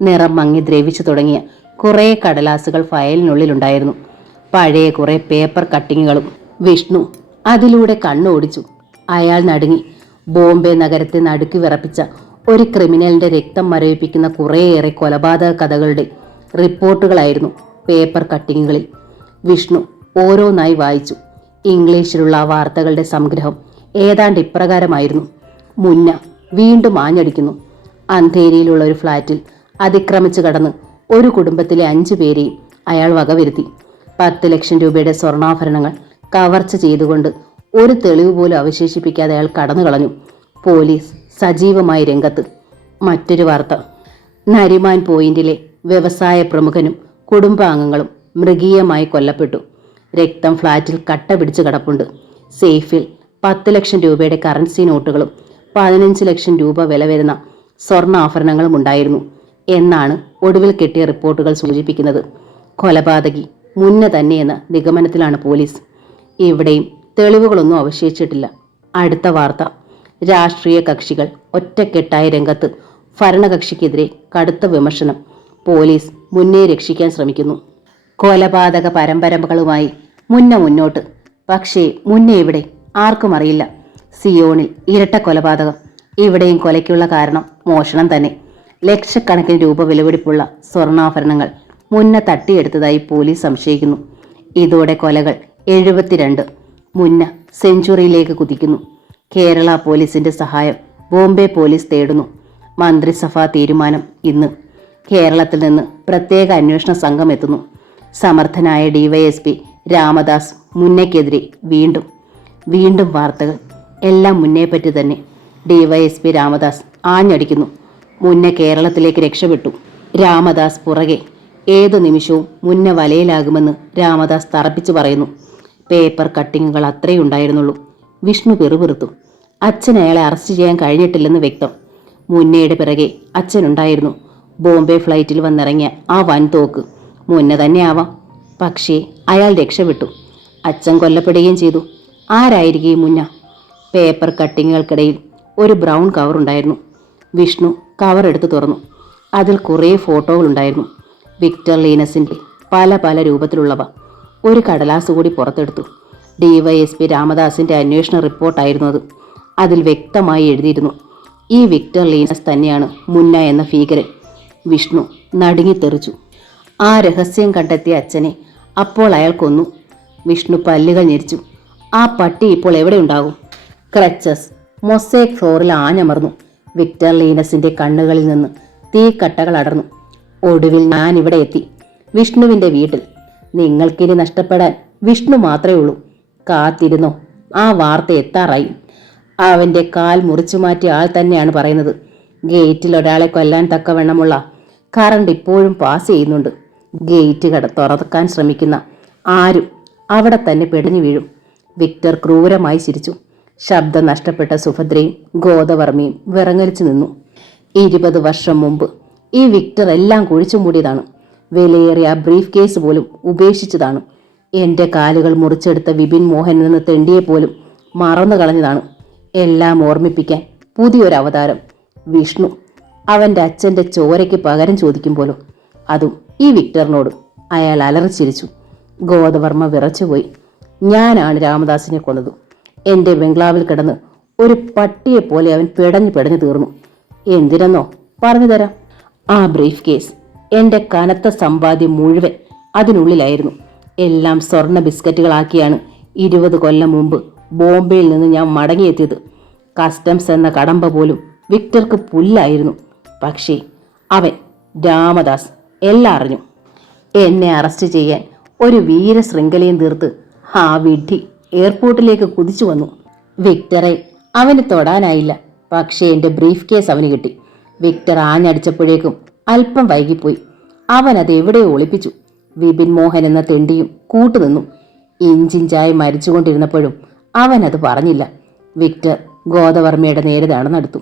നിറം മങ്ങി ദ്രവിച്ചു തുടങ്ങിയ കുറേ കടലാസുകൾ ഫയലിനുള്ളിലുണ്ടായിരുന്നു. പഴയ കുറെ പേപ്പർ കട്ടിങ്ങുകളും. വിഷ്ണു അതിലൂടെ കണ്ണോടിച്ചു. അയാൾ നടുങ്ങി. ബോംബെ നഗരത്തെ നടുക്കി വിറപ്പിച്ച ഒരു ക്രിമിനലിന്റെ രക്തം മരവിപ്പിക്കുന്ന കുറേയേറെ കൊലപാതക കഥകളുടെ റിപ്പോർട്ടുകളായിരുന്നു പേപ്പർ കട്ടിങ്ങുകളിൽ. വിഷ്ണു ഓരോന്നായി വായിച്ചു. ഇംഗ്ലീഷിലുള്ള ആ വാർത്തകളുടെ സംഗ്രഹം ഏതാണ്ട് ഇപ്രകാരമായിരുന്നു. മുന്ന വീണ്ടും ആഞ്ഞടിക്കുന്നു. അന്ധേരിയിലുള്ള ഒരു ഫ്ളാറ്റിൽ അതിക്രമിച്ചു കടന്ന് ഒരു കുടുംബത്തിലെ 5 പേരെയും അയാൾ വകവരുത്തി. 10 ലക്ഷം രൂപയുടെ സ്വർണ്ണാഭരണങ്ങൾ കവർച്ച ചെയ്തുകൊണ്ട് ഒരു തെളിവ് പോലും അവശേഷിപ്പിക്കാതെ അയാൾ കടന്നു കളഞ്ഞു. പോലീസ് സജീവമായി രംഗത്ത്. മറ്റൊരു വാർത്ത. നരിമാൻ പോയിന്റിലെ വ്യവസായ പ്രമുഖനും കുടുംബാംഗങ്ങളും മൃഗീയമായി കൊല്ലപ്പെട്ടു. രക്തം ഫ്ളാറ്റിൽ കട്ട പിടിച്ചു കിടപ്പുണ്ട്. സേഫിൽ 10 ലക്ഷം രൂപയുടെ കറൻസി നോട്ടുകളും 15 ലക്ഷം രൂപ വില വരുന്ന സ്വർണ്ണാഭരണങ്ങളും ഉണ്ടായിരുന്നു എന്നാണ് ഒടുവിൽ കിട്ടിയ റിപ്പോർട്ടുകൾ സൂചിപ്പിക്കുന്നത്. കൊലപാതകി മുന്ന തന്നെയെന്ന നിഗമനത്തിലാണ് പോലീസ്. ഇവിടെയും തെളിവുകളൊന്നും അവശേഷിച്ചിട്ടില്ല. അടുത്ത വാർത്ത. രാഷ്ട്രീയ കക്ഷികൾ ഒറ്റക്കെട്ടായ രംഗത്ത്. ഭരണകക്ഷിക്കെതിരെ കടുത്ത വിമർശനം. പോലീസ് മുന്നേ രക്ഷിക്കാൻ ശ്രമിക്കുന്നു. കൊലപാതക പരമ്പരകളുമായി മുന്നോട്ട്. പക്ഷേ മുന്നേ ഇവിടെ ആർക്കും അറിയില്ല. സിയോണിൽ ഇരട്ട കൊലപാതകം. ഇവിടെയും കൊലയ്ക്കുള്ള കാരണം മോഷണം തന്നെ. ലക്ഷക്കണക്കിന് രൂപ വിലപിടിപ്പുള്ള സ്വർണ്ണാഭരണങ്ങൾ മുന്ന തട്ടിയെടുത്തതായി പോലീസ് സംശയിക്കുന്നു. ഇതോടെ കൊലകൾ 72. മുന്ന സെഞ്ചുറിയിലേക്ക് കുതിക്കുന്നു. കേരള പോലീസിന്റെ സഹായം ബോംബെ പോലീസ് തേടുന്നു. മന്ത്രിസഭാ തീരുമാനം ഇന്ന്. കേരളത്തിൽ നിന്ന് പ്രത്യേക അന്വേഷണ സംഘം എത്തുന്നു. സമർത്ഥനായ DYSP രാമദാസ് മുന്നയ്ക്കെതിരെ വീണ്ടും വാർത്തകൾ. എല്ലാം മുന്നേപ്പറ്റി തന്നെ. DYSP രാമദാസ് ആഞ്ഞടിക്കുന്നു. മുന്ന കേരളത്തിലേക്ക് രക്ഷപ്പെട്ടു. രാമദാസ് പുറകെ. ഏതു നിമിഷവും മുന്ന വലയിലാകുമെന്ന് രാമദാസ് തറപ്പിച്ചു പറയുന്നു. പേപ്പർ കട്ടിങ്ങുകൾ അത്രയുണ്ടായിരുന്നുള്ളൂ. വിഷ്ണു പെറുപിറുത്തു. അച്ഛൻ അയാളെ അറസ്റ്റ് ചെയ്യാൻ കഴിഞ്ഞിട്ടില്ലെന്ന് വ്യക്തം. മുന്നയുടെ പിറകെ അച്ഛനുണ്ടായിരുന്നു. ബോംബെ ഫ്ലൈറ്റിൽ വന്നിറങ്ങിയ ആ വൻതോക്ക് മുന്ന തന്നെയാവാം. പക്ഷേ അയാൾ രക്ഷപ്പെട്ടു. അച്ഛൻ കൊല്ലപ്പെടുകയും ചെയ്തു. ആരായിരിക്കും മുന്ന? പേപ്പർ കട്ടിങ്ങുകൾക്കിടയിൽ ഒരു ബ്രൗൺ കവർ ഉണ്ടായിരുന്നു. വിഷ്ണു കവർ എടുത്ത് തുറന്നു. അതിൽ കുറേ ഫോട്ടോകളുണ്ടായിരുന്നു. വിക്ടർ ലീനസിൻ്റെ പല പല രൂപത്തിലുള്ളവ. ഒരു കടലാസ് കൂടി പുറത്തെടുത്തു. DYSP രാമദാസിൻ്റെ അന്വേഷണ റിപ്പോർട്ടായിരുന്നു അത്. അതിൽ വ്യക്തമായി എഴുതിയിരുന്നു, ഈ വിക്ടർ ലീനസ് തന്നെയാണ് മുന്ന എന്ന ഭീകരൻ. വിഷ്ണു നടുങ്ങിത്തെറിച്ചു. ആ രഹസ്യം കണ്ടെത്തിയ അച്ഛനെ അപ്പോൾ അയാൾ കൊന്നു. വിഷ്ണു പല്ലുകൾ ഞെരിച്ചു. ആ പട്ടി ഇപ്പോൾ എവിടെ ഉണ്ടാകും? ക്രച്ചസ് മൊസൈക് ഫ്ലോറിൽ ആഞ്ഞമർന്നു. വിക്ടർ ലീനസിന്റെ കണ്ണുകളിൽ നിന്ന് തീക്കട്ടകൾ അടർന്നു. ഒടുവിൽ ഞാൻ ഇവിടെ എത്തി, വിഷ്ണുവിന്റെ വീട്ടിൽ. നിങ്ങൾക്കിനി നഷ്ടപ്പെടാൻ വിഷ്ണു മാത്രമേ ഉള്ളൂ. കാത്തിരുന്നോ, ആ വാർത്ത എത്താറായി. അവന്റെ കാൽ മുറിച്ചു മാറ്റിയ ആൾ തന്നെയാണ് പറയുന്നത്. ഗേറ്റിൽ ഒരാളെ കൊല്ലാൻ തക്കവണ്ണമുള്ള കറണ്ട് ഇപ്പോഴും പാസ് ചെയ്യുന്നുണ്ട്. ഗേറ്റ് തുറക്കാൻ ശ്രമിക്കുന്ന ആരും അവിടെ തന്നെ പെടിഞ്ഞു വീഴും. വിക്ടർ ക്രൂരമായി ചിരിച്ചു. ശബ്ദം നഷ്ടപ്പെട്ട സുഭദ്രയും ഗോദവർമ്മയും വിറങ്ങലിച്ചു നിന്നു. 20 വർഷം മുമ്പ് ഈ വിക്ടർ എല്ലാം കുഴിച്ചു മൂടിയതാണ്. വിലയേറിയ ബ്രീഫ് കേസ് പോലും ഉപേക്ഷിച്ചതാണ്. എന്റെ കാലുകൾ മുറിച്ചെടുത്ത വിപിൻ മോഹൻ നിന്ന് തെണ്ടിയെ പോലും മറന്നു കളഞ്ഞതാണ്. എല്ലാം ഓർമ്മിപ്പിക്കാൻ പുതിയൊരു അവതാരം. വിഷ്ണു അവന്റെ അച്ഛന്റെ ചോരയ്ക്ക് പകരം ചോദിക്കുമ്പോലും, അതും ഈ വിക്ടറിനോട്. അയാൾ അലറിച്ചിരിച്ചു. ഗോദവർമ്മ വിറച്ചുപോയി. ഞാനാണ് രാമദാസിനെ കൊന്നത്. എന്റെ ബംഗ്ലാവിൽ കിടന്ന് ഒരു പട്ടിയെപ്പോലെ അവൻ പിടഞ്ഞു തീർന്നു. എന്തിനെന്നോ പറഞ്ഞു തരാം. ആ ബ്രീഫ് കേസ്, എന്റെ കനത്ത സമ്പാദ്യം മുഴുവൻ അതിനുള്ളിലായിരുന്നു. എല്ലാം സ്വർണ്ണ ബിസ്ക്കറ്റുകളാക്കിയാണ് 20 കൊല്ലം മുമ്പ് ബോംബെയിൽ നിന്ന് ഞാൻ മടങ്ങിയെത്തിയത്. കസ്റ്റംസ് എന്ന കടമ്പ പോലും വിക്ടർക്ക് പുല്ലായിരുന്നു. പക്ഷേ അവൻ രാമദാസ് എല്ലാം അറിഞ്ഞു. എന്നെ അറസ്റ്റ് ചെയ്യാൻ ഒരു വീരശൃംഖലയും തീർത്ത് ആ വിഡ്ഢി എയർപോർട്ടിലേക്ക് കുതിച്ചു വന്നു. വിക്ടറെ അവന് തൊടാനായില്ല. പക്ഷേ എൻ്റെ ബ്രീഫ് കേസ് അവന് കിട്ടി. വിക്ടർ ആഞ്ഞടിച്ചപ്പോഴേക്കും അല്പം വൈകിപ്പോയി. അവൻ അത് എവിടെയോ ഒളിപ്പിച്ചു. വിപിൻ മോഹൻ എന്ന തെണ്ടിയും കൂട്ടുനിന്നു. ഇഞ്ചിഞ്ചായി മരിച്ചുകൊണ്ടിരുന്നപ്പോഴും അവൻ അത് പറഞ്ഞില്ല. വിക്ടർ ഗോദവർമ്മയുടെ നേരെ നടന്നെടുത്തു.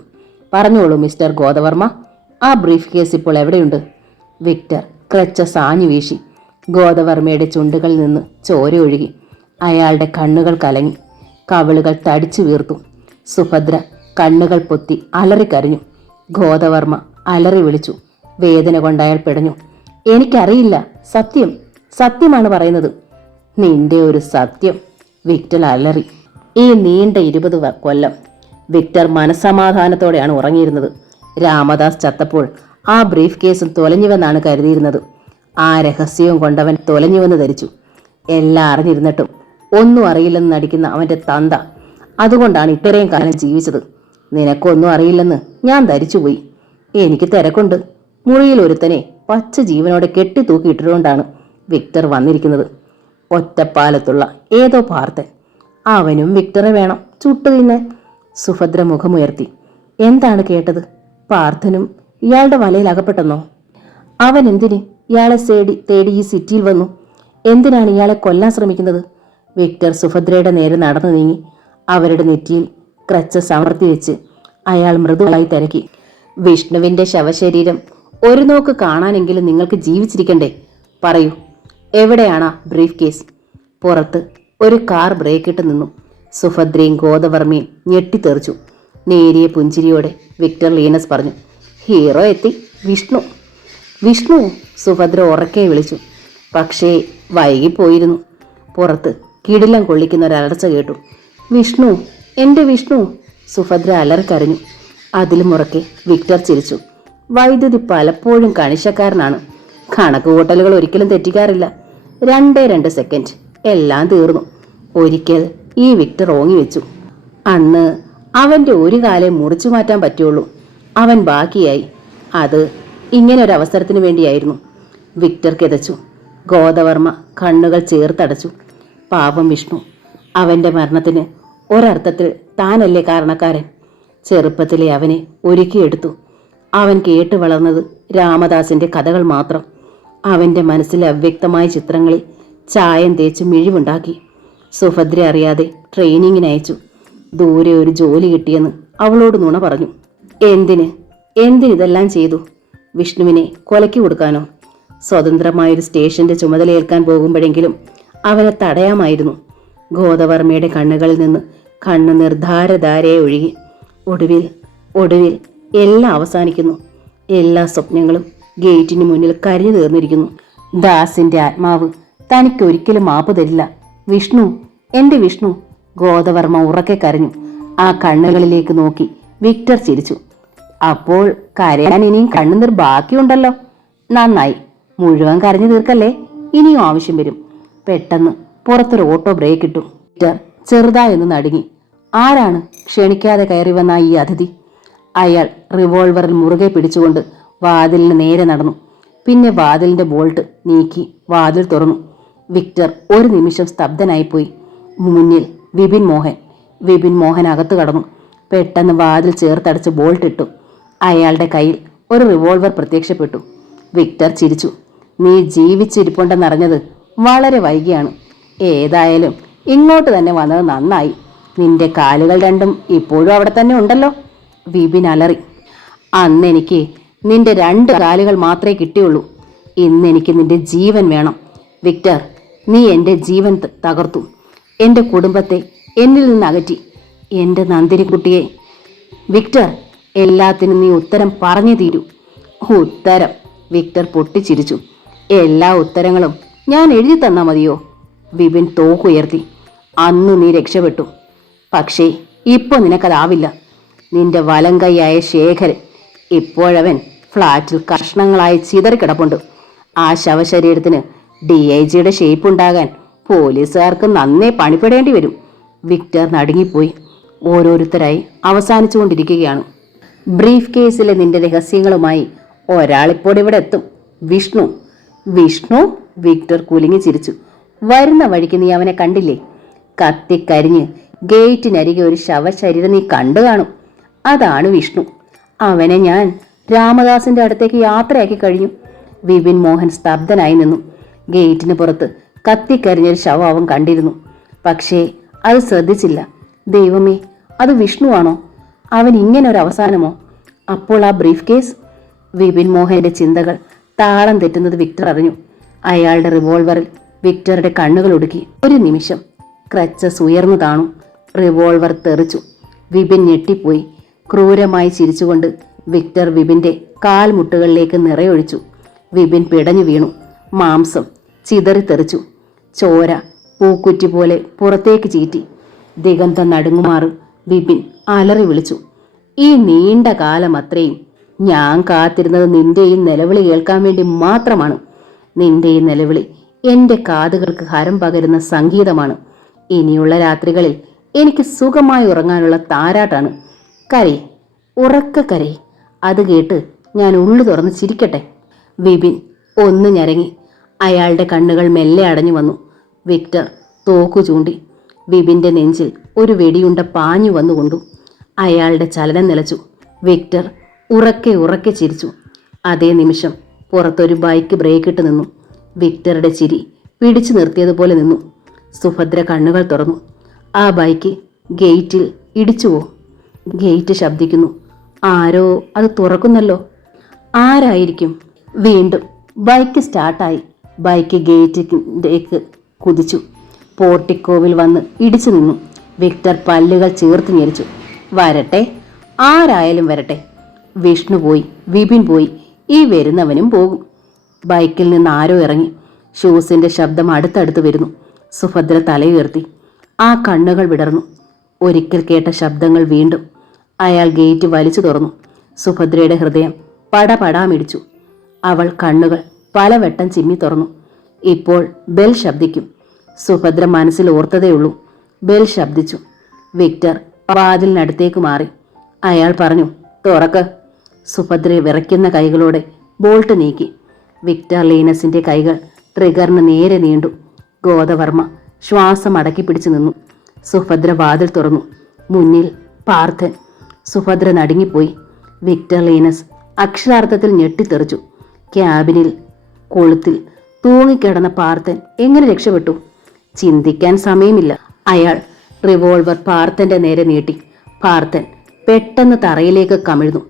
പറഞ്ഞോളൂ മിസ്റ്റർ ഗോദവർമ്മ, ആ ബ്രീഫ് കേസ് ഇപ്പോൾ എവിടെയുണ്ട്? വിക്ടർ ക്രച്ച സാഞ്ഞു വീശി. ഗോദവർമ്മയുടെ ചുണ്ടുകളിൽ നിന്ന് ചോര ഒഴുകി. അയാളുടെ കണ്ണുകൾ കലങ്ങി, കവിളുകൾ തടിച്ചു വീർത്തു. സുഭദ്ര കണ്ണുകൾ പൊത്തി അലറിക്കരഞ്ഞു. ഗോദവർമ്മ അലറി വിളിച്ചു. വേദന കൊണ്ട് അയാൾ പിടഞ്ഞു. എനിക്കറിയില്ല, സത്യമാണ് പറയുന്നത്. നിന്റെ ഒരു സത്യം, വിക്ടർ അലറി. ഈ നീണ്ട 20 കൊല്ലം വിക്ടർ മനസ്സമാധാനത്തോടെയാണ് ഉറങ്ങിയിരുന്നത്. രാമദാസ് ചത്തപ്പോൾ ആ ബ്രീഫ് കേസും തൊലഞ്ഞുവെന്നാണ് കരുതിയിരുന്നത്. ആ രഹസ്യവും കൊണ്ടവൻ തൊലഞ്ഞുവെന്ന് ധരിച്ചു. എല്ലാം അറിഞ്ഞിരുന്നിട്ടും ഒന്നും അറിയില്ലെന്ന് നടിക്കുന്ന അവന്റെ തന്ത. അതുകൊണ്ടാണ് ഇത്രയും കാലം ജീവിച്ചത്. നിനക്കൊന്നും അറിയില്ലെന്ന് ഞാൻ ധരിച്ചുപോയി. എനിക്ക് തിരക്കുണ്ട്. മുറിയിൽ ഒരുത്തനെ പച്ച ജീവനോടെ കെട്ടിത്തൂക്കിയിട്ടുകൊണ്ടാണ് വിക്ടർ വന്നിരിക്കുന്നത്. ഒറ്റപ്പാലത്തുള്ള ഏതോ പാർത്തൻ. അവനും വിക്ടറെ വേണം ചുട്ടു തിന്നെ. സുഭദ്ര മുഖമുയർത്തി. എന്താണ് കേട്ടത്? പാർത്ഥനും ഇയാളുടെ വലയിൽ അകപ്പെട്ടെന്നോ? അവൻ എന്തിന് ഇയാളെ തേടി ഈ സിറ്റിയിൽ വന്നു? എന്തിനാണ് ഇയാളെ കൊല്ലാൻ ശ്രമിക്കുന്നത്? വിക്ടർ സുഭദ്രയുടെ നേരെ നടന്നു നീങ്ങി. അവരുടെ നെറ്റിയിൽ ക്രച്ചസ് അമർത്തി വെച്ച് അയാൾ മൃദുവായി തിരക്കി. വിഷ്ണുവിന്റെ ശവശരീരം ഒരു നോക്ക് കാണാനെങ്കിലും നിങ്ങൾക്ക് ജീവിച്ചിരിക്കണ്ടേ? പറയൂ, എവിടെയാണ് ബ്രീഫ് കേസ്? പുറത്ത് ഒരു കാർ ബ്രേക്കിട്ട് നിന്നു. സുഭദ്രയും ഗോദവർമ്മയും ഞെട്ടിത്തെറിച്ചു. നേരിയ പുഞ്ചിരിയോടെ വിക്ടർ ലീനസ് പറഞ്ഞു, ഹീറോ എത്തി. വിഷ്ണു സുഭദ്ര ഉറക്കെ വിളിച്ചു. പക്ഷേ വൈകിപ്പോയിരുന്നു. പുറത്ത് കിടിലം കൊള്ളിക്കുന്ന ഒരലർച്ച കേട്ടു. വിഷ്ണു, എൻ്റെ വിഷ്ണു! സുഭദ്ര അലറിക്കരഞ്ഞു. അതിലും ഉറക്കെ വിക്ടർ ചിരിച്ചു. വൈദ്യുതി പലപ്പോഴും കണിശക്കാരനാണ്. കണക്കുകൂട്ടലുകൾ ഒരിക്കലും തെറ്റിക്കാറില്ല. 2 സെക്കൻഡ്, എല്ലാം തീർന്നു. ഒരിക്കൽ ഈ വിക്ടർ ഓങ്ങിവെച്ചു. അന്ന് അവൻ്റെ ഒരു കാലേ മുറിച്ചു മാറ്റാൻ പറ്റുള്ളൂ. അവൻ ബാക്കിയായി. അത് ഇങ്ങനൊരവസരത്തിന് വേണ്ടിയായിരുന്നു. വിക്ടർ കിതച്ചു. ഗോദവർമ്മ കണ്ണുകൾ ചേർത്തടച്ചു. പാപം വിഷ്ണു. അവൻ്റെ മരണത്തിന് ഒരർത്ഥത്തിൽ താനല്ലേ കാരണക്കാരൻ? ചെറുപ്പത്തിലെ അവനെ ഒരുക്കിയെടുത്തു. അവൻ കേട്ടു വളർന്നത് രാമദാസിന്റെ കഥകൾ മാത്രം. അവന്റെ മനസ്സിലെ അവ്യക്തമായ ചിത്രങ്ങളിൽ ചായം തേച്ച് മിഴിവുണ്ടാക്കി. സുഭദ്ര അറിയാതെ ട്രെയിനിങ്ങിനയച്ചു. ദൂരെ ഒരു ജോലി കിട്ടിയെന്ന് അവളോട് നുണ പറഞ്ഞു. എന്തിനിതെല്ലാം ചെയ്തു? വിഷ്ണുവിനെ കൊലയ്ക്ക് കൊടുക്കാനോ? സ്വതന്ത്രമായൊരു സ്റ്റേഷന്റെ ചുമതലയേൽക്കാൻ പോകുമ്പോഴെങ്കിലും അവനെ തടയാമായിരുന്നു. ഗോദവർമ്മയുടെ കണ്ണുകളിൽ നിന്ന് കണ്ണ് നിർധാരധാരയെ ഒഴുകി. ഒടുവിൽ ഒടുവിൽ എല്ലാം അവസാനിക്കുന്നു. എല്ലാ സ്വപ്നങ്ങളും ഗേറ്റിന് മുന്നിൽ കരിഞ്ഞു തീർന്നിരിക്കുന്നു. ദാസിന്റെ ആത്മാവ് തനിക്കൊരിക്കലും മാപ്പ് തരില്ല. വിഷ്ണു, എന്റെ വിഷ്ണു! ഗോദവർമ്മ ഉറക്കെ കരഞ്ഞു. ആ കണ്ണുകളിലേക്ക് നോക്കി വിക്ടർ ചിരിച്ചു. അപ്പോൾ കരയാൻ ഇനിയും കണ്ണുനീർ ബാക്കിയുണ്ടല്ലോ. നന്നായി, മുഴുവൻ കരഞ്ഞു തീർക്കല്ലേ, ഇനിയും ആവശ്യം വരും. പെട്ടെന്ന് പുറത്തൊരു ഓട്ടോ ബ്രേക്ക് ഇട്ടു. വിക്ടർ ചെറുതായൊന്ന് നടുങ്ങി. ആരാണ് ക്ഷണിക്കാതെ കയറി വന്ന ഈ അതിഥി? അയാൾ റിവോൾവറിൽ മുറുകെ പിടിച്ചുകൊണ്ട് വാതിലിന് നേരെ നടന്നു. പിന്നെ വാതിലിന്റെ ബോൾട്ട് നീക്കി വാതിൽ തുറന്നു. വിക്ടർ ഒരു നിമിഷം സ്തബ്ധനായിപ്പോയി. മുന്നിൽ വിപിൻ മോഹൻ. വിപിൻ മോഹൻ അകത്ത് കടന്നു. പെട്ടെന്ന് വാതിൽ ചേർത്തടച്ച് ബോൾട്ട് ഇട്ടു. അയാളുടെ കയ്യിൽ ഒരു റിവോൾവർ പ്രത്യക്ഷപ്പെട്ടു. വിക്ടർ ചിരിച്ചു. നീ ജീവിച്ചിരിപ്പുണ്ടെന്നറിഞ്ഞത് വളരെ വൈകിയാണ്. ഏതായാലും ഇങ്ങോട്ട് തന്നെ വന്നത് നന്നായി. നിന്റെ കാലുകൾ രണ്ടും ഇപ്പോഴും അവിടെ തന്നെ ഉണ്ടല്ലോ. വിപിൻ അലറി. അന്നെനിക്ക് നിന്റെ 2 കാലുകൾ മാത്രമേ കിട്ടിയുള്ളൂ. ഇന്നെനിക്ക് നിന്റെ ജീവൻ വേണം. വിക്ടർ, നീ എൻ്റെ ജീവൻ തകർത്തു. എൻ്റെ കുടുംബത്തെ എന്നിൽ നിന്ന് അകറ്റി. എൻ്റെ നന്ദിനിക്കുട്ടിയെ. വിക്ടർ, എല്ലാത്തിനും നീ ഉത്തരം പറഞ്ഞു തീരൂ. ഉത്തരം? വിക്ടർ പൊട്ടിച്ചിരിച്ചു. എല്ലാ ഉത്തരങ്ങളും ഞാൻ എഴുതി തന്നാ മതിയോ? വിപിൻ തോക്കുയർത്തി. അന്ന് നീ രക്ഷപ്പെട്ടു. പക്ഷേ ഇപ്പോൾ നിനക്കതാവില്ല. നിന്റെ വലം കൈയായ ശേഖരൻ ഇപ്പോഴവൻ ഫ്ലാറ്റിൽ കഷ്ണങ്ങളായി ചിതറിക്കിടപ്പുണ്ട്. ആ ശവശരീരത്തിന് DIGയുടെ ഷേപ്പ് ഉണ്ടാകാൻ പോലീസുകാർക്ക് നന്നേ പണിപ്പെടേണ്ടി വരും. വിക്ടർ നടുങ്ങിപ്പോയി. ഓരോരുത്തരായി അവസാനിച്ചുകൊണ്ടിരിക്കുകയാണ്. ബ്രീഫ് കേസിലെ നിന്റെ രഹസ്യങ്ങളുമായി ഒരാളിപ്പോൾ ഇവിടെ എത്തും. വിഷ്ണു. വിഷ്ണു? വിക്ടർ കുലുങ്ങി ചിരിച്ചു. വരുന്ന വഴിക്ക് നീ അവനെ കണ്ടില്ലേ? കത്തിക്കരിഞ്ഞ് ഗേറ്റിനരികെ ഒരു ശവശരീരം നീ കണ്ടു കാണും. അതാണ് വിഷ്ണു. അവനെ ഞാൻ രാമദാസിന്റെ അടുത്തേക്ക് യാത്രയാക്കി കഴിഞ്ഞു. വിപിൻ മോഹൻ സ്തബ്ധനായി നിന്നു. ഗേറ്റിന് പുറത്ത് കത്തിക്കരിഞ്ഞൊരു ശവം അവൻ കണ്ടിരുന്നു. പക്ഷേ അത് ശ്രദ്ധിച്ചില്ല. ദൈവമേ, അത് വിഷ്ണുവാണോ? അവൻ ഇങ്ങനൊരു അവസാനമോ? അപ്പോൾ ആ ബ്രീഫ് കേസ്? വിപിൻ മോഹന്റെ ചിന്തകൾ താളം തെറ്റുന്നത് വിക്ടർ അറിഞ്ഞു. അയാളുടെ റിവോൾവറിൽ വിക്ടറുടെ കണ്ണുകൾ ഒടുക്കി. ഒരു നിമിഷം ക്രച്ചസ് ഉയർന്നു താണു. റിവോൾവർ തെറിച്ചു. വിപിൻ ഞെട്ടിപ്പോയി. ക്രൂരമായി ചിരിച്ചുകൊണ്ട് വിക്ടർ വിപിന്റെ കാൽമുട്ടുകളിലേക്ക് നിറയൊഴിച്ചു. വിപിൻ പിടഞ്ഞു വീണു. മാംസം ചിതറിത്തെറിച്ചു. ചോര പൂക്കുറ്റി പോലെ പുറത്തേക്ക് ചീറ്റി. ദിഗന്തം നടുങ്ങുമാറ് വിപിൻ അലറി വിളിച്ചു. ഈ നീണ്ട കാലം അത്രയും ഞാൻ കാത്തിരുന്നത് നിന്റെ ഈ നിലവിളി കേൾക്കാൻ വേണ്ടി മാത്രമാണ്. നിന്റെ ഈ നിലവിളി എൻ്റെ കാതുകൾക്ക് ഹരം പകരുന്ന സംഗീതമാണ്. ഇനിയുള്ള രാത്രികളിൽ എനിക്ക് സുഖമായി ഉറങ്ങാനുള്ള താരാട്ടാണ്. കരയ്, ഉറക്ക കരയ്. അത് കേട്ട് ഞാൻ ഉള്ളു തുറന്ന് ചിരിക്കട്ടെ. വിപിൻ ഒന്ന് ഞരങ്ങി. അയാളുടെ കണ്ണുകൾ മെല്ലെ അടഞ്ഞു വന്നു. വിക്ടർ തോക്കു ചൂണ്ടി. വിപിന്റെ നെഞ്ചിൽ ഒരു വെടിയുണ്ട പാഞ്ഞു വന്നുകൊണ്ടു. അയാളുടെ ചലനം നിലച്ചു. വിക്ടർ ഉറക്കെ ഉറക്കെ ചിരിച്ചു. അതേ നിമിഷം പുറത്തൊരു ബൈക്ക് ബ്രേക്കിട്ട് നിന്നു. വിക്ടറുടെ ചിരി പിടിച്ചു നിർത്തിയതുപോലെ നിന്നു. സുഭദ്ര കണ്ണുകൾ തുറന്നു. ആ ബൈക്ക് ഗേറ്റിൽ ഇടിച്ചുവോ? ഗേറ്റ് ശബ്ദിക്കുന്നു. ആരോ അത് തുറക്കുന്നല്ലോ. ആരായിരിക്കും? വീണ്ടും ബൈക്ക് സ്റ്റാർട്ടായി. ബൈക്ക് ഗേറ്റിലേക്ക് കുതിച്ചു. പോർട്ടിക്കോവിൽ വന്ന് ഇടിച്ചു നിന്നു. വിക്ടർ പല്ലുകൾ ചേർത്ത് ഞെരിച്ചു. വരട്ടെ, ആരായാലും വരട്ടെ. വിഷ്ണു പോയി, വിപിൻ പോയി, ഈ വരുന്നവനും പോകും. ബൈക്കിൽ നിന്ന് ആരോ ഇറങ്ങി. ഷൂസിന്റെ ശബ്ദം അടുത്തടുത്ത് വരുന്നു. സുഭദ്ര തലയുയർത്തി. ആ കണ്ണുകൾ വിടർന്നു. ഒരിക്കൽ കേട്ട ശബ്ദങ്ങൾ വീണ്ടും. അയാൾ ഗേറ്റ് വലിച്ചു തുറന്നു. സുഭദ്രയുടെ ഹൃദയം പടപടാമിടിച്ചു. അവൾ കണ്ണുകൾ പലവട്ടം ചിമ്മി തുറന്നു. ഇപ്പോൾ ബെൽ ശബ്ദിക്കും. സുഭദ്ര മനസ്സിൽ ഓർത്തതേയുള്ളൂ. ബെൽ ശബ്ദിച്ചു. വിക്ടർ വാതിലിനടുത്തേക്ക് മാറി. അയാൾ പറഞ്ഞു, തുറക്ക്. സുഭദ്ര വിറയ്ക്കുന്ന കൈകളോടെ ബോൾട്ട് നീക്കി. വിക്ടർ ലീനസിന്റെ കൈകൾ ട്രിഗറിന് നേരെ നീണ്ടു. ഗോദവർമ്മ ശ്വാസം അടക്കി പിടിച്ചു നിന്നു. സുഭദ്ര വാതിൽ തുറന്നു. മുന്നിൽ പാർത്ഥൻ. സുഭദ്ര നടുങ്ങിപ്പോയി. വിക്ടർ ലീനസ് അക്ഷരാർത്ഥത്തിൽ ഞെട്ടിത്തെറിച്ചു. ക്യാബിനിൽ കൊളുത്തിൽ തൂങ്ങിക്കിടന്ന പാർത്ഥൻ എങ്ങനെ രക്ഷപ്പെട്ടു? ചിന്തിക്കാൻ സമയമില്ല. അയാൾ റിവോൾവർ പാർത്ഥന്റെ നേരെ നീട്ടി. പാർത്ഥൻ പെട്ടെന്ന് തറയിലേക്ക് കമിഴ്ന്നു.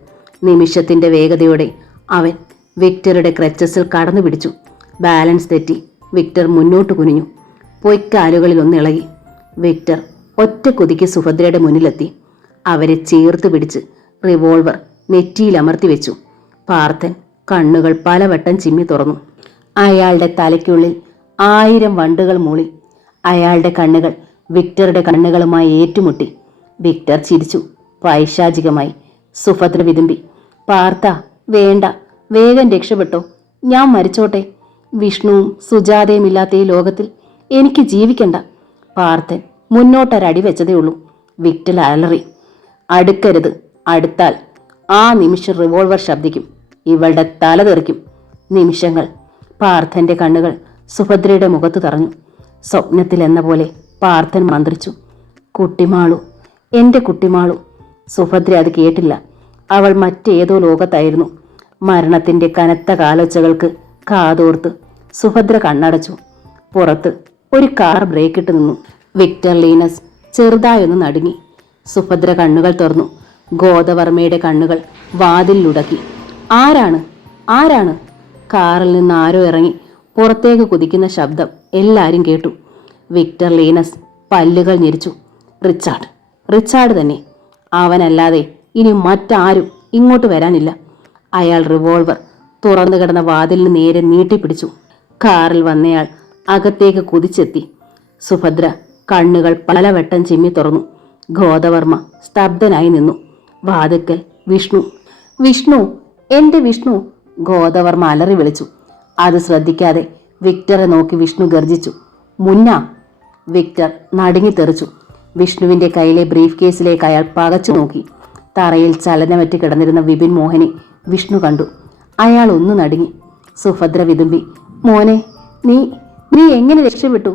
നിമിഷത്തിന്റെ വേഗതയോടെ അവൻ വിക്ടറുടെ ക്രച്ചസിൽ കടന്നു പിടിച്ചു. ബാലൻസ് തെറ്റി വിക്ടർ മുന്നോട്ട് കുനിഞ്ഞു. പൊയ്ക്കാലുകളിൽ ഒന്നിളകി. വിക്ടർ ഒറ്റ കുതിക്ക് സുഭദ്രയുടെ മുന്നിലെത്തി. അവരെ ചേർത്ത് പിടിച്ച് റിവോൾവർ നെറ്റിയിൽ അമർത്തി വെച്ചു. പാർത്ഥൻ കണ്ണുകൾ പലവട്ടം ചിമ്മി തുറന്നു. അയാളുടെ തലയ്ക്കുള്ളിൽ 1000 വണ്ടുകൾ മൂളി. അയാളുടെ കണ്ണുകൾ വിക്ടറുടെ കണ്ണുകളുമായി ഏറ്റുമുട്ടി. വിക്ടർ ചിരിച്ചു പൈശാചികമായി. സുഭദ്ര വിതുമ്പി, പാർത്ഥ വേണ്ട, വേഗം രക്ഷപ്പെട്ടോ, ഞാൻ മരിച്ചോട്ടെ. വിഷ്ണുവും സുജാതയും ഇല്ലാത്ത ഈ ലോകത്തിൽ എനിക്ക് ജീവിക്കണ്ട. പാർത്ഥൻ മുന്നോട്ടൊരടി വെച്ചതേ ഉള്ളൂ. വിക്ടർ അലറി, അടുക്കരുത്, അടുത്താൽ ആ നിമിഷം റിവോൾവർ ശബ്ദിക്കും, ഇവളുടെ തല തെറിക്കും. നിമിഷങ്ങൾ. പാർത്ഥന്റെ കണ്ണുകൾ സുഭദ്രയുടെ മുഖത്ത് തറഞ്ഞു. സ്വപ്നത്തിൽ എന്ന പോലെ പാർത്ഥൻ മന്ത്രിച്ചു, കുട്ടിമാളു, എന്റെ കുട്ടിമാളു. സുഭദ്ര അത് കേട്ടില്ല. അവൾ മറ്റേതോ ലോകത്തായിരുന്നു. മരണത്തിന്റെ കനത്ത കാലൊച്ചകൾക്ക് കാതോർത്ത് സുഭദ്ര കണ്ണടച്ചു. പുറത്ത് ഒരു കാർ ബ്രേക്കിട്ട് നിന്നു. വിക്ടർ ലീനസ് ചെറുതായൊന്ന് നടുങ്ങി. സുഭദ്ര കണ്ണുകൾ തുറന്നു. ഗോദവർമ്മയുടെ കണ്ണുകൾ വാതിലുടക്കി. ആരാണ്, ആരാണ്? കാറിൽ നിന്ന് ആരോ ഇറങ്ങി പുറത്തേക്ക് കുതിക്കുന്ന ശബ്ദം എല്ലാവരും കേട്ടു. വിക്ടർ ലീനസ് പല്ലുകൾ ഞെരിച്ചു. റിച്ചാർഡ്, റിച്ചാർഡ് തന്നെ. അവനല്ലാതെ ഇനി മറ്റാരും ഇങ്ങോട്ട് വരാനില്ല. അയാൾ റിവോൾവർ തുറന്നു കിടന്ന വാതിലിന് നേരെ നീട്ടിപ്പിടിച്ചു. കാറിൽ വന്നയാൾ അകത്തേക്ക് കുതിച്ചെത്തി. സുഭദ്ര കണ്ണുകൾ പലവട്ടം ചിമ്മി തുറന്നു. ഗോദവർമ്മ സ്തബ്ധനായി നിന്നു. വാതിക്കൽ വിഷ്ണു. വിഷ്ണു, എന്റെ വിഷ്ണു! ഗോദവർമ്മ അലറി വിളിച്ചു. അത് ശ്രദ്ധിക്കാതെ വിക്ടറെ നോക്കി വിഷ്ണു ഗർജിച്ചു, മുന്ന! വിക്ടർ നടുങ്ങിത്തെറിച്ചു. വിഷ്ണുവിന്റെ കയ്യിലെ ബ്രീഫ് കേസിലേക്ക് അയാൾ പകച്ചു നോക്കി. തറയിൽ ചലനമറ്റ് കിടന്നിരുന്ന വിപിൻ മോഹനെ വിഷ്ണു കണ്ടു. അയാൾ ഒന്ന് നടുങ്ങി. സുഭദ്ര വിതുമ്പി, മോനെ, നീ നീ എങ്ങനെ രക്ഷപ്പെട്ടു?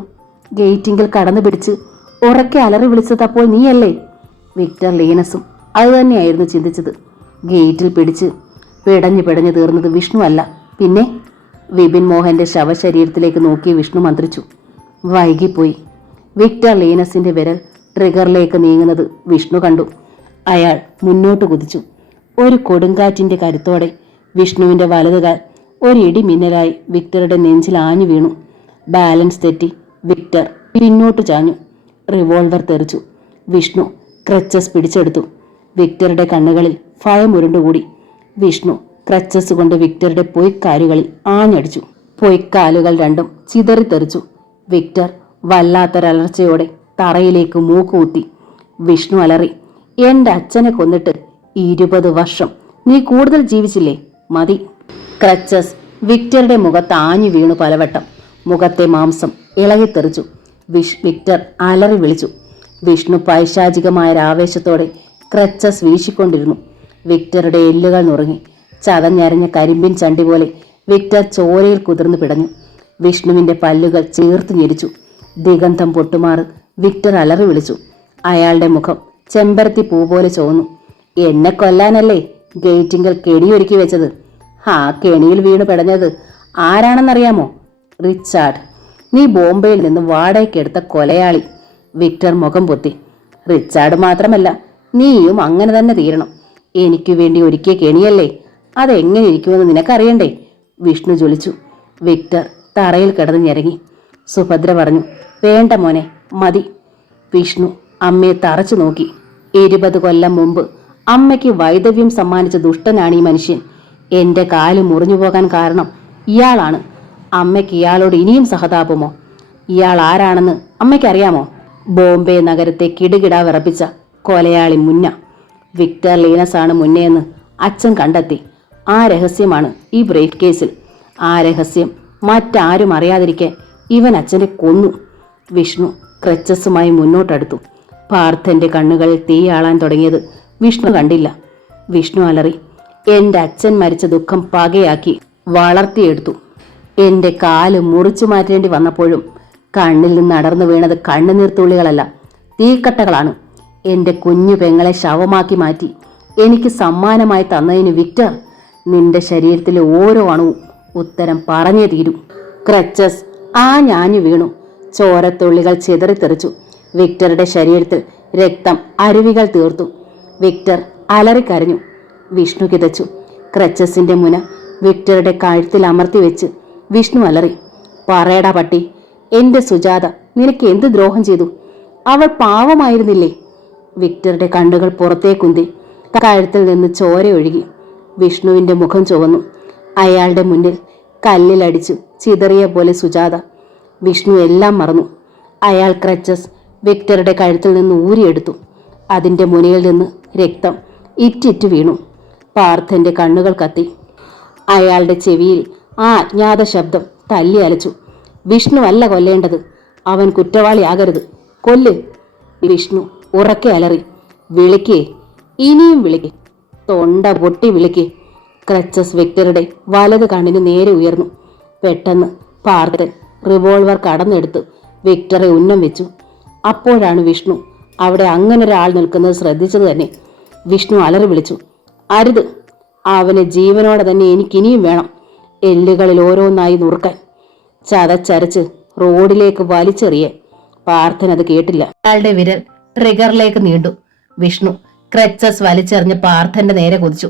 ഗേറ്റിങ്കിൽ കടന്നു പിടിച്ച് ഉറക്കെ അലറി വിളിച്ചതപ്പോൾ നീയല്ലേ? വിക്ടർ ലീനസും അതുതന്നെയായിരുന്നു ചിന്തിച്ചത്. ഗേറ്റിൽ പിടിച്ച് പിടഞ്ഞു തീർന്നത് വിഷ്ണു അല്ല, പിന്നെ? വിപിൻ മോഹന്റെ ശവശരീരത്തിലേക്ക് നോക്കി വിഷ്ണു മന്ത്രിച്ചു. വൈകിപ്പോയി. വിക്ടർ ലീനസിന്റെ വിരൽ ട്രിഗറിലേക്ക് നീങ്ങുന്നത് വിഷ്ണു കണ്ടു. അയാൾ മുന്നോട്ട് കുതിച്ചു. ഒരു കൊടുങ്കാറ്റിന്റെ കരുത്തോടെ വിഷ്ണുവിന്റെ വലതുകാൽ ഒരിടി മിന്നലായി വിക്ടറുടെ നെഞ്ചിൽ ആഞ്ഞു വീണു. ബാലൻസ് തെറ്റി വിക്ടർ പിന്നോട്ട് ചാഞ്ഞു. റിവോൾവർ തെറിച്ചു. വിഷ്ണു ക്രച്ചസ് പിടിച്ചെടുത്തു. വിക്ടറുടെ കണ്ണുകളിൽ ഭയം ഉരുണ്ടുകൂടി. വിഷ്ണു ക്രച്ചസ് കൊണ്ട് വിക്ടറുടെ പൊയ്ക്കാലുകളിൽ ആഞ്ഞടിച്ചു. പൊയ്ക്കാലുകൾ രണ്ടും ചിതറിത്തെറിച്ചു. വിക്ടർ വല്ലാത്തൊരലർച്ചയോടെ തറയിലേക്ക് മൂക്കുകുത്തി. വിഷ്ണു അലറി, എന്റെ അച്ഛനെ കൊന്നിട്ട് 20 വർഷം നീ കൂടുതൽ ജീവിച്ചില്ലേ? മതി. ക്രച്ചസ് വിക്ടറുടെ മുഖത്ത് ആഞ്ഞു വീണു പലവട്ടം. മുഖത്തെ മാംസം ഇളകിത്തെറിച്ചു. വിക്ടർ അലറി വിളിച്ചു. വിഷ്ണു പൈശാചികമായ ആവേശത്തോടെ ക്രച്ചസ് വീശിക്കൊണ്ടിരുന്നു. വിക്ടറുടെ എല്ലുകൾ നുറുങ്ങി. ചതഞ്ഞരഞ്ഞ കരിമ്പിൻ ചണ്ടി പോലെ വിക്ടർ ചോരയിൽ കുതിർന്നു പിടഞ്ഞു. വിഷ്ണുവിന്റെ പല്ലുകൾ ചേർത്ത് ഞെരിച്ചു. ദിഗന്ധം പൊട്ടുമാറ് വിക്ടർ അലറി വിളിച്ചു. അയാളുടെ മുഖം ചെമ്പരത്തി പൂ പോലെ ചോന്നു. എന്നെ കൊല്ലാനല്ലേ ഗേറ്റിങ്കൽ കെണിയൊരുക്കി വെച്ചത്? ആ കെണിയിൽ വീണു പിടഞ്ഞത് ആരാണെന്നറിയാമോ? റിച്ചാർഡ്. നീ ബോംബെയിൽ നിന്ന് വാടകയ്ക്കെടുത്ത കൊലയാളി. വിക്ടർ മുഖം പൊത്തി. റിച്ചാർഡ് മാത്രമല്ല, നീയും അങ്ങനെ തന്നെ തീരണം. എനിക്കു വേണ്ടി ഒരുക്കിയ കെണിയല്ലേ, അതെങ്ങനെ ഇരിക്കുമെന്ന് നിനക്കറിയണ്ടേ? വിഷ്ണു ജ്വലിച്ചു. വിക്ടർ തറയിൽ കിടന്ന് ഞെരങ്ങി. സുഭദ്ര പറഞ്ഞു, വേണ്ട മോനെ, മതി. വിഷ്ണു അമ്മയെ തറച്ചു നോക്കി. 20 കൊല്ലം മുമ്പ് അമ്മയ്ക്ക് വൈദവ്യം സമ്മാനിച്ച ദുഷ്ടനാണ് ഈ മനുഷ്യൻ. എന്റെ കാല് മുറിഞ്ഞു പോകാൻ കാരണം ഇയാളാണ്. അമ്മയ്ക്ക് ഇയാളോട് ഇനിയും സഹതാപമോ? ഇയാൾ ആരാണെന്ന് അമ്മയ്ക്കറിയാമോ? ബോംബെ നഗരത്തെ കിടുകിട വിറപ്പിച്ച കൊലയാളി മുന്ന. വിക്ടർ ലീനസാണ് മുന്നയെന്ന് അച്ഛൻ കണ്ടെത്തി. ആ രഹസ്യമാണ് ഈ ബ്രീഫ് കേസിൽ. ആ രഹസ്യം മറ്റാരും അറിയാതിരിക്കാൻ ഇവൻ അച്ഛനെ കൊന്നു. വിഷ്ണു ക്രച്ചസുമായി മുന്നോട്ടടുത്തു. പാർത്ഥന്റെ കണ്ണുകളിൽ തീയാളാൻ തുടങ്ങിയത് വിഷ്ണു കണ്ടില്ല. വിഷ്ണു അലറി, എന്റെ അച്ഛൻ മരിച്ച ദുഃഖം പകയാക്കി വളർത്തിയെടുത്തു. എന്റെ കാല് മുറിച്ചു മാറ്റേണ്ടി വന്നപ്പോഴും കണ്ണിൽ നിന്ന് അടർന്നു വീണത് കണ്ണുനീർത്തുള്ളികളല്ല, തീക്കട്ടകളാണ്. എന്റെ കുഞ്ഞു പെങ്ങളെ ശവമാക്കി മാറ്റി എനിക്ക് സമ്മാനമായി തന്നതിന് വിക്ടർ, നിന്റെ ശരീരത്തിലെ ഓരോ അണുവും ഉത്തരം പറഞ്ഞേ തീരൂ. ക്രച്ചസ് ഞാഞ്ഞു വീണു. ചോരത്തുള്ളികൾ ചിതറിത്തെറിച്ചു. വിക്ടറുടെ ശരീരത്തിൽ രക്തം അരുവികൾ തീർത്തു. വിക്ടർ അലറിക്കരഞ്ഞു. വിഷ്ണു കിതച്ചു. ക്രച്ചസിന്റെ മുന വിക്ടറുടെ കഴുത്തിൽ അമർത്തി വെച്ച് വിഷ്ണു അലറി, പറയടാ പട്ടി, എന്റെ സുജാത നിനക്ക് എന്ത് ദ്രോഹം ചെയ്തു? അവൾ പാവമായിരുന്നില്ലേ? വിക്ടറുടെ കണ്ണുകൾ പുറത്തേക്കുന്തി. കഴുത്തിൽ നിന്ന് ചോര ഒഴുകി. വിഷ്ണുവിന്റെ മുഖം ചുവന്നു. അയാളുടെ മുന്നിൽ കല്ലിലടിച്ചു ചിതറിയ പോലെ സുജാത. വിഷ്ണു എല്ലാം മറന്നു. അയാൾ ക്രച്ചസ് വിക്ടറുടെ കഴുത്തിൽ നിന്ന് ഊരിയെടുത്തു. അതിന്റെ മുനയിൽ നിന്ന് രക്തം ഇറ്റിറ്റ് വീണു. പാർത്ഥന്റെ കണ്ണുകൾ കത്തി. അയാളുടെ ചെവിയിൽ ആ അജ്ഞാത ശബ്ദം തല്ലി അലച്ചു. വിഷ്ണു അല്ല കൊല്ലേണ്ടത്, അവൻ കുറ്റവാളിയാകരുത്. കൊല്ല്. വിഷ്ണു ഉറക്കെ അലറി. വിളിക്കേ, ഇനിയും വിളിക്കേ, തൊണ്ട പൊട്ടി വിളിക്കേ. ക്രച്ചസ് വിക്ടറുടെ വലത് കണ്ണിന് നേരെ ഉയർന്നു. പെട്ടെന്ന് പാർത്ഥൻ റിവോൾവർ കടന്നെടുത്ത് വിക്ടറെ ഉന്നം വെച്ചു. അപ്പോഴാണ് വിഷ്ണു അവിടെ അങ്ങനെ ഒരാൾ നിൽക്കുന്നത് ശ്രദ്ധിച്ചത് തന്നെ. വിഷ്ണു അലറി വിളിച്ചു, അരുത്, അവനെ ജീവനോടെ തന്നെ എനിക്കിനിയും വേണം. എല്ലുകളിൽ ഓരോന്നായി നുറുക്കാൻ, ചതച്ചരച്ച് റോഡിലേക്ക് വലിച്ചെറിയാൻ. പാർത്ഥൻ അത് കേട്ടില്ല. അയാളുടെ വിരൽ ട്രിഗറിലേക്ക് നീണ്ടു. വിഷ്ണു ക്രച്ചസ് വലിച്ചെറിഞ്ഞ് പാർത്ഥന്റെ നേരെ കുതിച്ചു.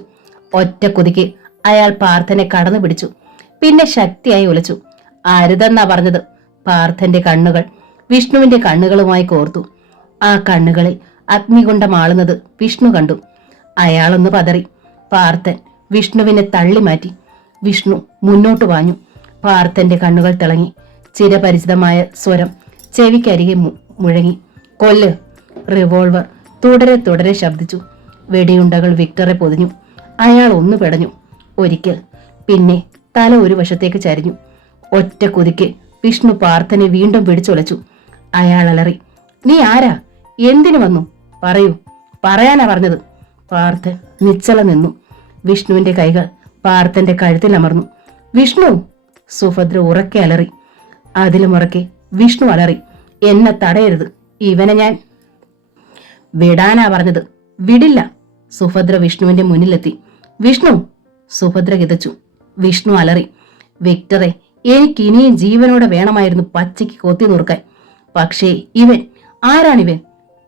ഒറ്റ കുതിക്ക് അയാൾ പാർത്ഥനെ കടന്നു പിടിച്ചു. പിന്നെ ശക്തിയായി ഉലച്ചു. അരുതെന്നാ പറഞ്ഞത്. പാർത്ഥന്റെ കണ്ണുകൾ വിഷ്ണുവിന്റെ കണ്ണുകളുമായി കോർത്തു. ആ കണ്ണുകളിൽ അഗ്നികുണ്ഡമാളുന്നത് വിഷ്ണു കണ്ടു. അയാളൊന്ന് പതറി. പാർത്ഥൻ വിഷ്ണുവിനെ തള്ളി മാറ്റി. വിഷ്ണു മുന്നോട്ട് വാഞ്ഞു. പാർത്ഥന്റെ കണ്ണുകൾ തിളങ്ങി. ചിരപരിചിതമായ സ്വരം ചെവിക്കരികെ മുഴങ്ങി, കൊല്ല്. റിവോൾവർ തുടരെ തുടരെ ശബ്ദിച്ചു. വെടിയുണ്ടകൾ വിക്ടറെ പൊതിഞ്ഞു. അയാൾ ഒന്ന് പെടഞ്ഞു. ഒരിക്കൽ, പിന്നെ തല ഒരു വശത്തേക്ക് ചരിഞ്ഞു. ഒറ്റ കുതിക്ക് വിഷ്ണു പാർത്ഥനെ വീണ്ടും പിടിച്ചുലച്ചു. അയാൾ അലറി, നീ ആരാ? എന്തിനു വന്നു? പറയൂ, പറയാനാ പറഞ്ഞത്. പാർത്ഥൻ നിശ്ചല നിന്നു. വിഷ്ണുവിന്റെ കൈകൾ പാർത്ഥന്റെ കഴുത്തിൽ അമർന്നു. വിഷ്ണു! സുഭദ്ര ഉറക്കെ അലറി. അതിലും ഉറക്കെ വിഷ്ണു അലറി, എന്നെ തടയരുത്, ഇവനെ ഞാൻ വിടാനാ പറഞ്ഞത്. വിടില്ല. സുഭദ്ര വിഷ്ണുവിന്റെ മുന്നിലെത്തി. വിഷ്ണു! സുഭദ്ര കിതച്ചു. വിഷ്ണു അലറി, വിക്ടറെ, എനിക്ക് ഇനിയും ജീവനോടെ വേണമായിരുന്നു പച്ചയ്ക്ക് കൊത്തി നുറുക്കാൻ. പക്ഷേ ഇവൻ ആരാണിവൻ?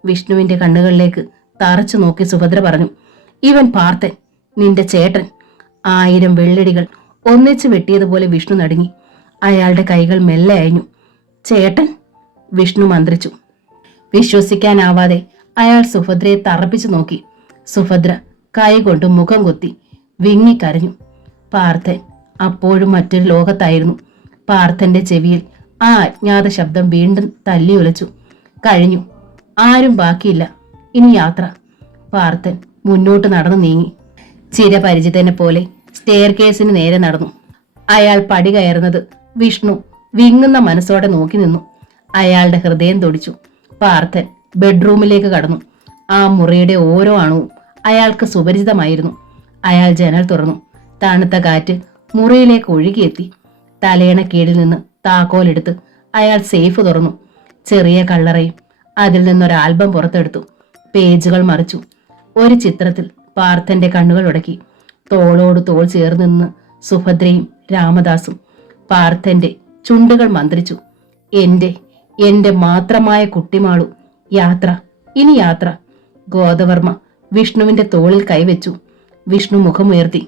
വിഷ്ണുവിന്റെ കണ്ണുകളിലേക്ക് തറച്ചു നോക്കി സുഭദ്ര പറഞ്ഞു, ഇവൻ പാർത്ഥൻ, നിന്റെ ചേട്ടൻ. 1000 വെള്ളടികൾ ഒന്നിച്ചു വെട്ടിയതുപോലെ വിഷ്ണു നടുങ്ങി. അയാളുടെ കൈകൾ മെല്ലെ അയഞ്ഞു. ചേട്ടൻ? വിഷ്ണു മന്ത്രിച്ചു. വിശ്വസിക്കാനാവാതെ അയാൾ സുഭദ്രയെ തറപ്പിച്ചു നോക്കി. സുഭദ്ര കൈകൊണ്ട് മുഖം കൊത്തി വിങ്ങിക്കരഞ്ഞു. പാർത്ഥൻ അപ്പോഴും മറ്റൊരു ലോകത്തായിരുന്നു. പാർത്ഥന്റെ ചെവിയിൽ ആ അജ്ഞാത ശബ്ദം വീണ്ടും തല്ലി ഉലച്ചു. കഴിഞ്ഞു, ആരും ബാക്കിയില്ല, ഇനി യാത്ര. പാർത്ഥൻ മുന്നോട്ട് നടന്നു നീങ്ങി. ചിരപരിചിതനെ പോലെ സ്റ്റെയർ കേസിന് നേരെ നടന്നു. അയാൾ പടി കയറുന്നത് വിഷ്ണു വിങ്ങുന്ന മനസ്സോടെ നോക്കി നിന്നു. അയാളുടെ ഹൃദയം തുടിച്ചു. പാർത്ഥൻ ബെഡ്റൂമിലേക്ക് കടന്നു. ആ മുറിയുടെ ഓരോ അണുവും അയാൾക്ക് സുപരിചിതമായിരുന്നു. അയാൾ ജനൽ തുറന്നു. തണുത്ത കാറ്റ് മുറിയിലേക്ക് ഒഴുകിയെത്തി. തലയണ കീഴിൽ നിന്ന് താക്കോലെടുത്ത് അയാൾ സേഫ് തുറന്നു. ചെറിയ കള്ളറയും അതിൽ നിന്നൊരു ആൽബം പുറത്തെടുത്തു. പേജുകൾ മറിച്ചു. ഒരു ചിത്രത്തിൽ പാർത്ഥന്റെ കണ്ണുകൾ ഉടക്കി. തോളോട് തോൾ ചേർന്ന് നിന്ന് സുഭദ്രയും രാമദാസും. പാർത്ഥന്റെ ചുണ്ടുകൾ മന്ത്രിച്ചു, എന്റെ മാത്രമായ കുട്ടിമാളു, യാത്ര, ഇനി യാത്ര. ഗോദവർമ്മ വിഷ്ണുവിന്റെ തോളിൽ കൈവച്ചു. വിഷ്ണു മുഖമുയർത്തി.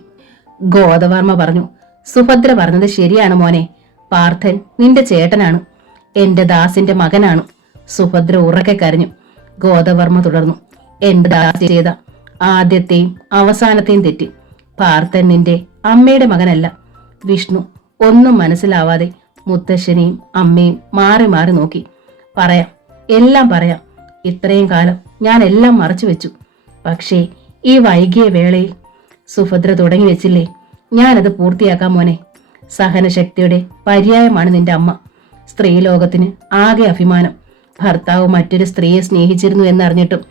ഗോദവർമ്മ പറഞ്ഞു, സുഭദ്ര പറഞ്ഞത് ശരിയാണ് മോനെ. പാർത്ഥൻ നിന്റെ ചേട്ടനാണ്, എന്റെ ദാസിന്റെ മകനാണ്. സുഭദ്ര ഉറക്കെ കരഞ്ഞു. ഗോദവർമ്മ തുടർന്നു, എന്റെ ദാസ് ചെയ്ത ആദ്യത്തെയും അവസാനത്തെയും തെറ്റ്. പാർത്ഥൻ നിന്റെ അമ്മയുടെ മകനല്ല. വിഷ്ണു ഒന്നും മനസ്സിലാവാതെ മുത്തശ്ശനെയും അമ്മയും മാറി മാറി നോക്കി. പറയാം, എല്ലാം പറയാം. ഇത്രയും കാലം ഞാൻ എല്ലാം മറച്ചു വെച്ചു. പക്ഷേ ഈ വൈകിയ വേളയിൽ സുഭദ്ര തുടങ്ങി വെച്ചില്ലേ, ഞാനത് പൂർത്തിയാക്കാം മോനെ. സഹനശക്തിയുടെ പര്യായമാണ് നിന്റെ അമ്മ. സ്ത്രീലോകത്തിന് ആകെ അഭിമാനം. ഭർത്താവ് മറ്റൊരു സ്ത്രീയെ സ്നേഹിച്ചിരുന്നു എന്നറിഞ്ഞിട്ടും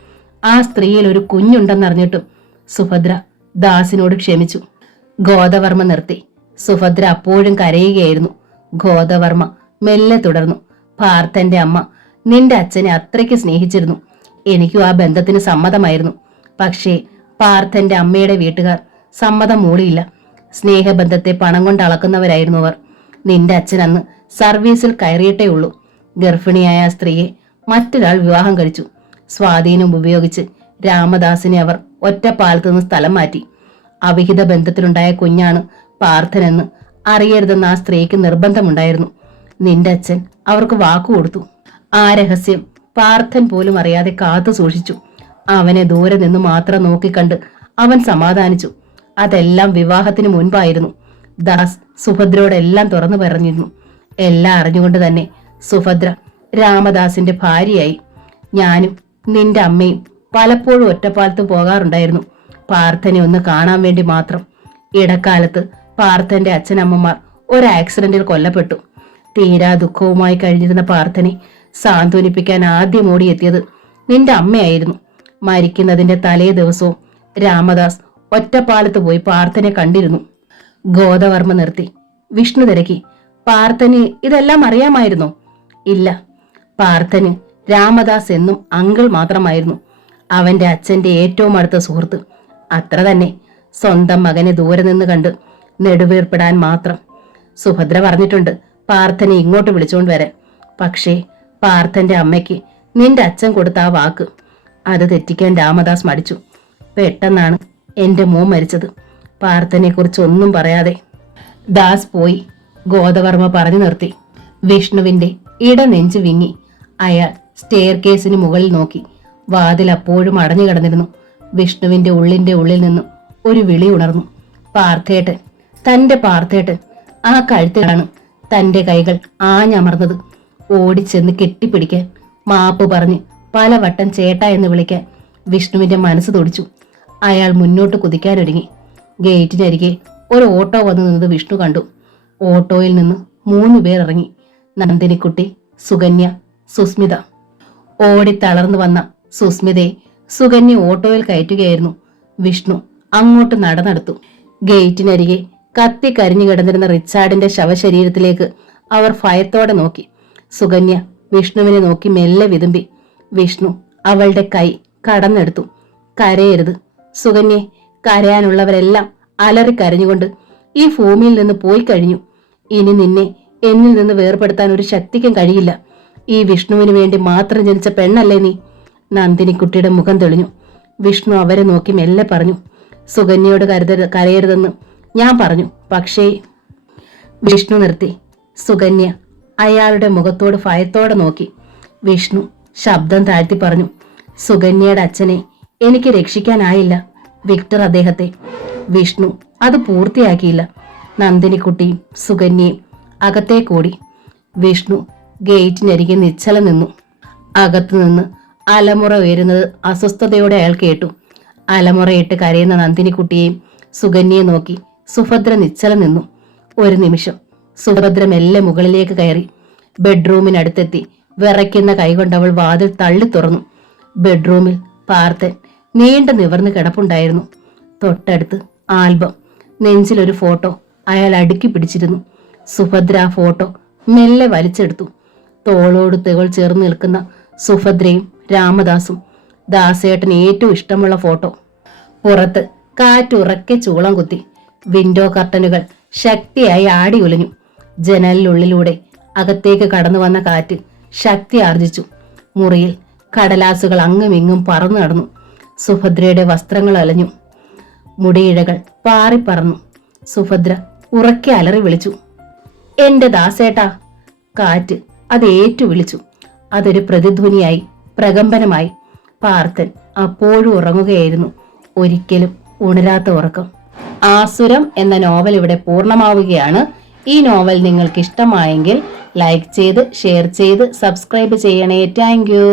ആ സ്ത്രീയിൽ ഒരു കുഞ്ഞുണ്ടെന്നറിഞ്ഞിട്ടും സുഭദ്ര ദാസിനോട് ക്ഷമിച്ചു. ഗോദവർമ്മ നിർത്തി. സുഭദ്ര അപ്പോഴും കരയുകയായിരുന്നു. ഗോദവർമ്മ മെല്ലെ തുടർന്നു, പാർത്ഥന്റെ അമ്മ നിന്റെ അച്ഛനെ അത്രയ്ക്ക് സ്നേഹിച്ചിരുന്നു. എനിക്കും ആ ബന്ധത്തിന് സമ്മതമായിരുന്നു. പക്ഷേ പാർത്ഥന്റെ അമ്മയുടെ വീട്ടുകാർ സമ്മതം മൂളിയില്ല. സ്നേഹബന്ധത്തെ പണം കൊണ്ട് അളക്കുന്നവരായിരുന്നു അവർ. നിന്റെ അച്ഛൻ അന്ന് സർവീസിൽ കയറിയിട്ടേ ഉള്ളൂ. ഗർഭിണിയായ ആ സ്ത്രീയെ മറ്റൊരാൾ വിവാഹം കഴിച്ചു. സ്വാധീനം ഉപയോഗിച്ച് രാമദാസിനെ അവർ ഒറ്റപ്പാലത്ത് നിന്ന് സ്ഥലം മാറ്റി. അവിഹിത ബന്ധത്തിലുണ്ടായ കുഞ്ഞാണ് പാർത്ഥനെന്ന് അറിയരുതെന്ന് ആ സ്ത്രീക്ക് നിർബന്ധമുണ്ടായിരുന്നു. നിന്റെ അച്ഛൻ അവർക്ക് വാക്കു കൊടുത്തു. ആ രഹസ്യം പാർത്ഥൻ പോലും അറിയാതെ കാത്തു സൂക്ഷിച്ചു. അവനെ ദൂരെ നിന്ന് മാത്രം നോക്കിക്കണ്ട് അവൻ സമാധാനിച്ചു. അതെല്ലാം വിവാഹത്തിന് മുൻപായിരുന്നു. ദാസ് സുഭദ്രയോടെല്ലാം തുറന്നു പറഞ്ഞിരുന്നു. എല്ലാം അറിഞ്ഞുകൊണ്ട് തന്നെ സുഭദ്ര രാമദാസിന്റെ ഭാര്യയായി. ഞാനും നിന്റെ അമ്മയും പലപ്പോഴും ഒറ്റപ്പാലത്ത് പോകാറുണ്ടായിരുന്നു, പാർത്ഥനെ ഒന്ന് കാണാൻ വേണ്ടി മാത്രം. ഇടക്കാലത്ത് പാർത്ഥന്റെ അച്ഛനമ്മമാർ ഒരു ആക്സിഡന്റിൽ കൊല്ലപ്പെട്ടു. തീരാ ദുഃഖവുമായി കഴിഞ്ഞിരുന്ന പാർത്ഥനെ സാന്ത്വനിപ്പിക്കാൻ ആദ്യം ഓടിയെത്തിയത് നിന്റെ അമ്മയായിരുന്നു. മരിക്കുന്നതിന്റെ തലേ ദിവസവും രാമദാസ് ഒറ്റപ്പാലത്ത് പോയി പാർത്ഥനെ കണ്ടിരുന്നു. ഗോദവർമ്മ നിർത്തി. വിഷ്ണു തിരക്കി, പാർത്ഥന് ഇതെല്ലാം അറിയാമായിരുന്നോ? ഇല്ല, പാർത്ഥന് രാമദാസ് എന്നും അങ്കിൾ മാത്രമായിരുന്നു. അവന്റെ അച്ഛന്റെ ഏറ്റവും അടുത്ത സുഹൃത്ത്. അത്ര തന്നെ. സ്വന്തം മകനെ ദൂരെ നിന്ന് കണ്ട് നെടുവീർപ്പിടാൻ മാത്രം. സുഭദ്ര പറഞ്ഞിട്ടുണ്ട് പാർത്ഥനെ ഇങ്ങോട്ട് വിളിച്ചുകൊണ്ട് വരാൻ. പക്ഷേ പാർത്ഥന്റെ അമ്മയ്ക്ക് നിന്റെ അച്ഛൻ കൊടുത്ത ആ വാക്ക്, അത് തെറ്റിക്കാൻ രാമദാസ് മടിച്ചു. പെട്ടെന്നാണ് എന്റെ മോൻ മരിച്ചത്. പാർത്ഥനെ കുറിച്ച് ഒന്നും പറയാതെ ദാസ് പോയി. ഗോദവർമ്മ പറഞ്ഞു നിർത്തി. വിഷ്ണുവിന്റെ ഇടനെഞ്ച് വിങ്ങി. അയാൾ സ്റ്റെയർ കേസിന് മുകളിൽ നോക്കി. വാതിൽ അപ്പോഴും അടഞ്ഞു കിടന്നിരുന്നു. വിഷ്ണുവിന്റെ ഉള്ളിൽ നിന്നും ഒരു വിളി ഉണർന്നു. പാർത്ഥേട്ടൻ, തന്റെ പാർത്ഥേട്ടൻ. ആ കഴുത്തിലാണ് തന്റെ കൈകൾ ആഞ്ഞമർന്നത്. ഓടിച്ചെന്ന് കെട്ടിപ്പിടിക്കാൻ, മാപ്പ് പറഞ്ഞ് പലവട്ടം ചേട്ടാ എന്ന് വിളിക്കാൻ വിഷ്ണുവിന്റെ മനസ്സ് തുടിച്ചു. അയാൾ മുന്നോട്ട് കുതിക്കാനൊരുങ്ങി. ഗേറ്റിനരികെ ഒരു ഓട്ടോ വന്നു നിന്നത് വിഷ്ണു കണ്ടു. ഓട്ടോയിൽ നിന്ന് 3 പേർ ഇറങ്ങി. നന്ദിനിക്കുട്ടി, സുകന്യ, സുസ്മിത. ഓടി തളർന്നു വന്ന സുസ്മിതയെ സുകന്യ ഓട്ടോയിൽ കയറ്റുകയായിരുന്നു. വിഷ്ണു അങ്ങോട്ട് നടന്നെടുത്തു. ഗേറ്റിനരികെ കത്തി കരിഞ്ഞു കിടന്നിരുന്ന റിച്ചാർഡിന്റെ ശവശരീരത്തിലേക്ക് അവർ ഭയത്തോടെ നോക്കി. സുകന്യ വിഷ്ണുവിനെ നോക്കി മെല്ലെ വിതുമ്പി. വിഷ്ണു അവളുടെ കൈ കടന്നെടുത്തു. കരയരുത് സുകന്യെ, കരയാനുള്ളവരെല്ലാം അലറിക്കരഞ്ഞുകൊണ്ട് ഈ ഭൂമിയിൽ നിന്ന് പോയി കഴിഞ്ഞു. ഇനി നിന്നെ എന്നിൽ നിന്ന് വേർപെടുത്താൻ ഒരു ശക്തിക്കും കഴിയില്ല. ഈ വിഷ്ണുവിന് വേണ്ടി മാത്രം ജനിച്ച പെണ്ണല്ലേ നീ? നന്ദിനിക്കുട്ടിയുടെ മുഖം തെളിഞ്ഞു. വിഷ്ണു അവരെ നോക്കി മെല്ലെ പറഞ്ഞു, സുകന്യയോട് കരയരുതെന്ന് ഞാൻ പറഞ്ഞു, പക്ഷേ. വിഷ്ണു നിർത്തി. സുകന്യ അയാളുടെ മുഖത്തോട് ഭയത്തോടെ നോക്കി. വിഷ്ണു ശബ്ദം താഴ്ത്തി പറഞ്ഞു, സുകന്യയുടെ അച്ഛനെ എനിക്ക് രക്ഷിക്കാനായില്ല, വിക്ടർ അദ്ദേഹത്തെ. വിഷ്ണു അത് പൂർത്തിയാക്കിയില്ല. നന്ദിനിക്കുട്ടിയും സുകന്യയും അകത്തേക്കൂടി. വിഷ്ണു ഗേറ്റിനരികെ നിശ്ചലം നിന്നു. അകത്തുനിന്ന് അലമുറ ഉയരുന്നത് അസ്വസ്ഥതയോടെ അയാൾ കേട്ടു. അലമുറയിട്ട് കരയുന്ന നന്ദിനിക്കുട്ടിയെയും സുകന്യയെ നോക്കി സുഭദ്ര നിശ്ചലം നിന്നു. ഒരു നിമിഷം സുഭദ്ര മെല്ലെ മുകളിലേക്ക് കയറി. ബെഡ്റൂമിനടുത്തെത്തി വിറയ്ക്കുന്ന കൈകൊണ്ടവൾ വാതിൽ തള്ളി തുറന്നു. ബെഡ്റൂമിൽ പാർത്ഥൻ നീണ്ടു നിവർന്ന് കിടപ്പുണ്ടായിരുന്നു. തൊട്ടടുത്ത് ആൽബം, നെഞ്ചിലൊരു ഫോട്ടോ അയാൾ അടുക്കി പിടിച്ചിരുന്നു. സുഭദ്ര ആ ഫോട്ടോ മെല്ലെ വലിച്ചെടുത്തു. തോളോട് തോൾ ചേർന്ന് നിൽക്കുന്ന സുഭദ്രയും രാമദാസും. ദാസേട്ടന് ഏറ്റവും ഇഷ്ടമുള്ള ഫോട്ടോ. പുറത്ത് കാറ്റുറക്കെ ചൂളം കുത്തി. വിൻഡോ കർട്ടനുകൾ ശക്തിയായി ആടി ഉലഞ്ഞു. ജനലിനുള്ളിലൂടെ അകത്തേക്ക് കടന്നു വന്ന കാറ്റ് ശക്തി ആർജിച്ചു. മുറിയിൽ കടലാസുകൾ അങ്ങുമിങ്ങും പറന്നു നടന്നു. സുഭദ്രയുടെ വസ്ത്രങ്ങൾ അലഞ്ഞു. മുടിയിഴകൾ പാറിപ്പറന്നു. സുഭദ്ര ഉറക്കെ അലറി വിളിച്ചു, എന്റെ ദാസേട്ടാ. കാറ്റ് അത് ഏറ്റു വിളിച്ചു. അതൊരു പ്രതിധ്വനിയായി, പ്രകമ്പനമായി. പാർത്ഥൻ അപ്പോഴും ഉറങ്ങുകയായിരുന്നു. ഒരിക്കലും ഉണരാത്ത ഉറക്കം. ആസുരം എന്ന നോവൽ ഇവിടെ പൂർണ്ണമാവുകയാണ്. ഈ നോവൽ നിങ്ങൾക്ക് ഇഷ്ടമായെങ്കിൽ ലൈക്ക് ചെയ്ത്, ഷെയർ ചെയ്ത്, സബ്സ്ക്രൈബ് ചെയ്യണേ. Thank you.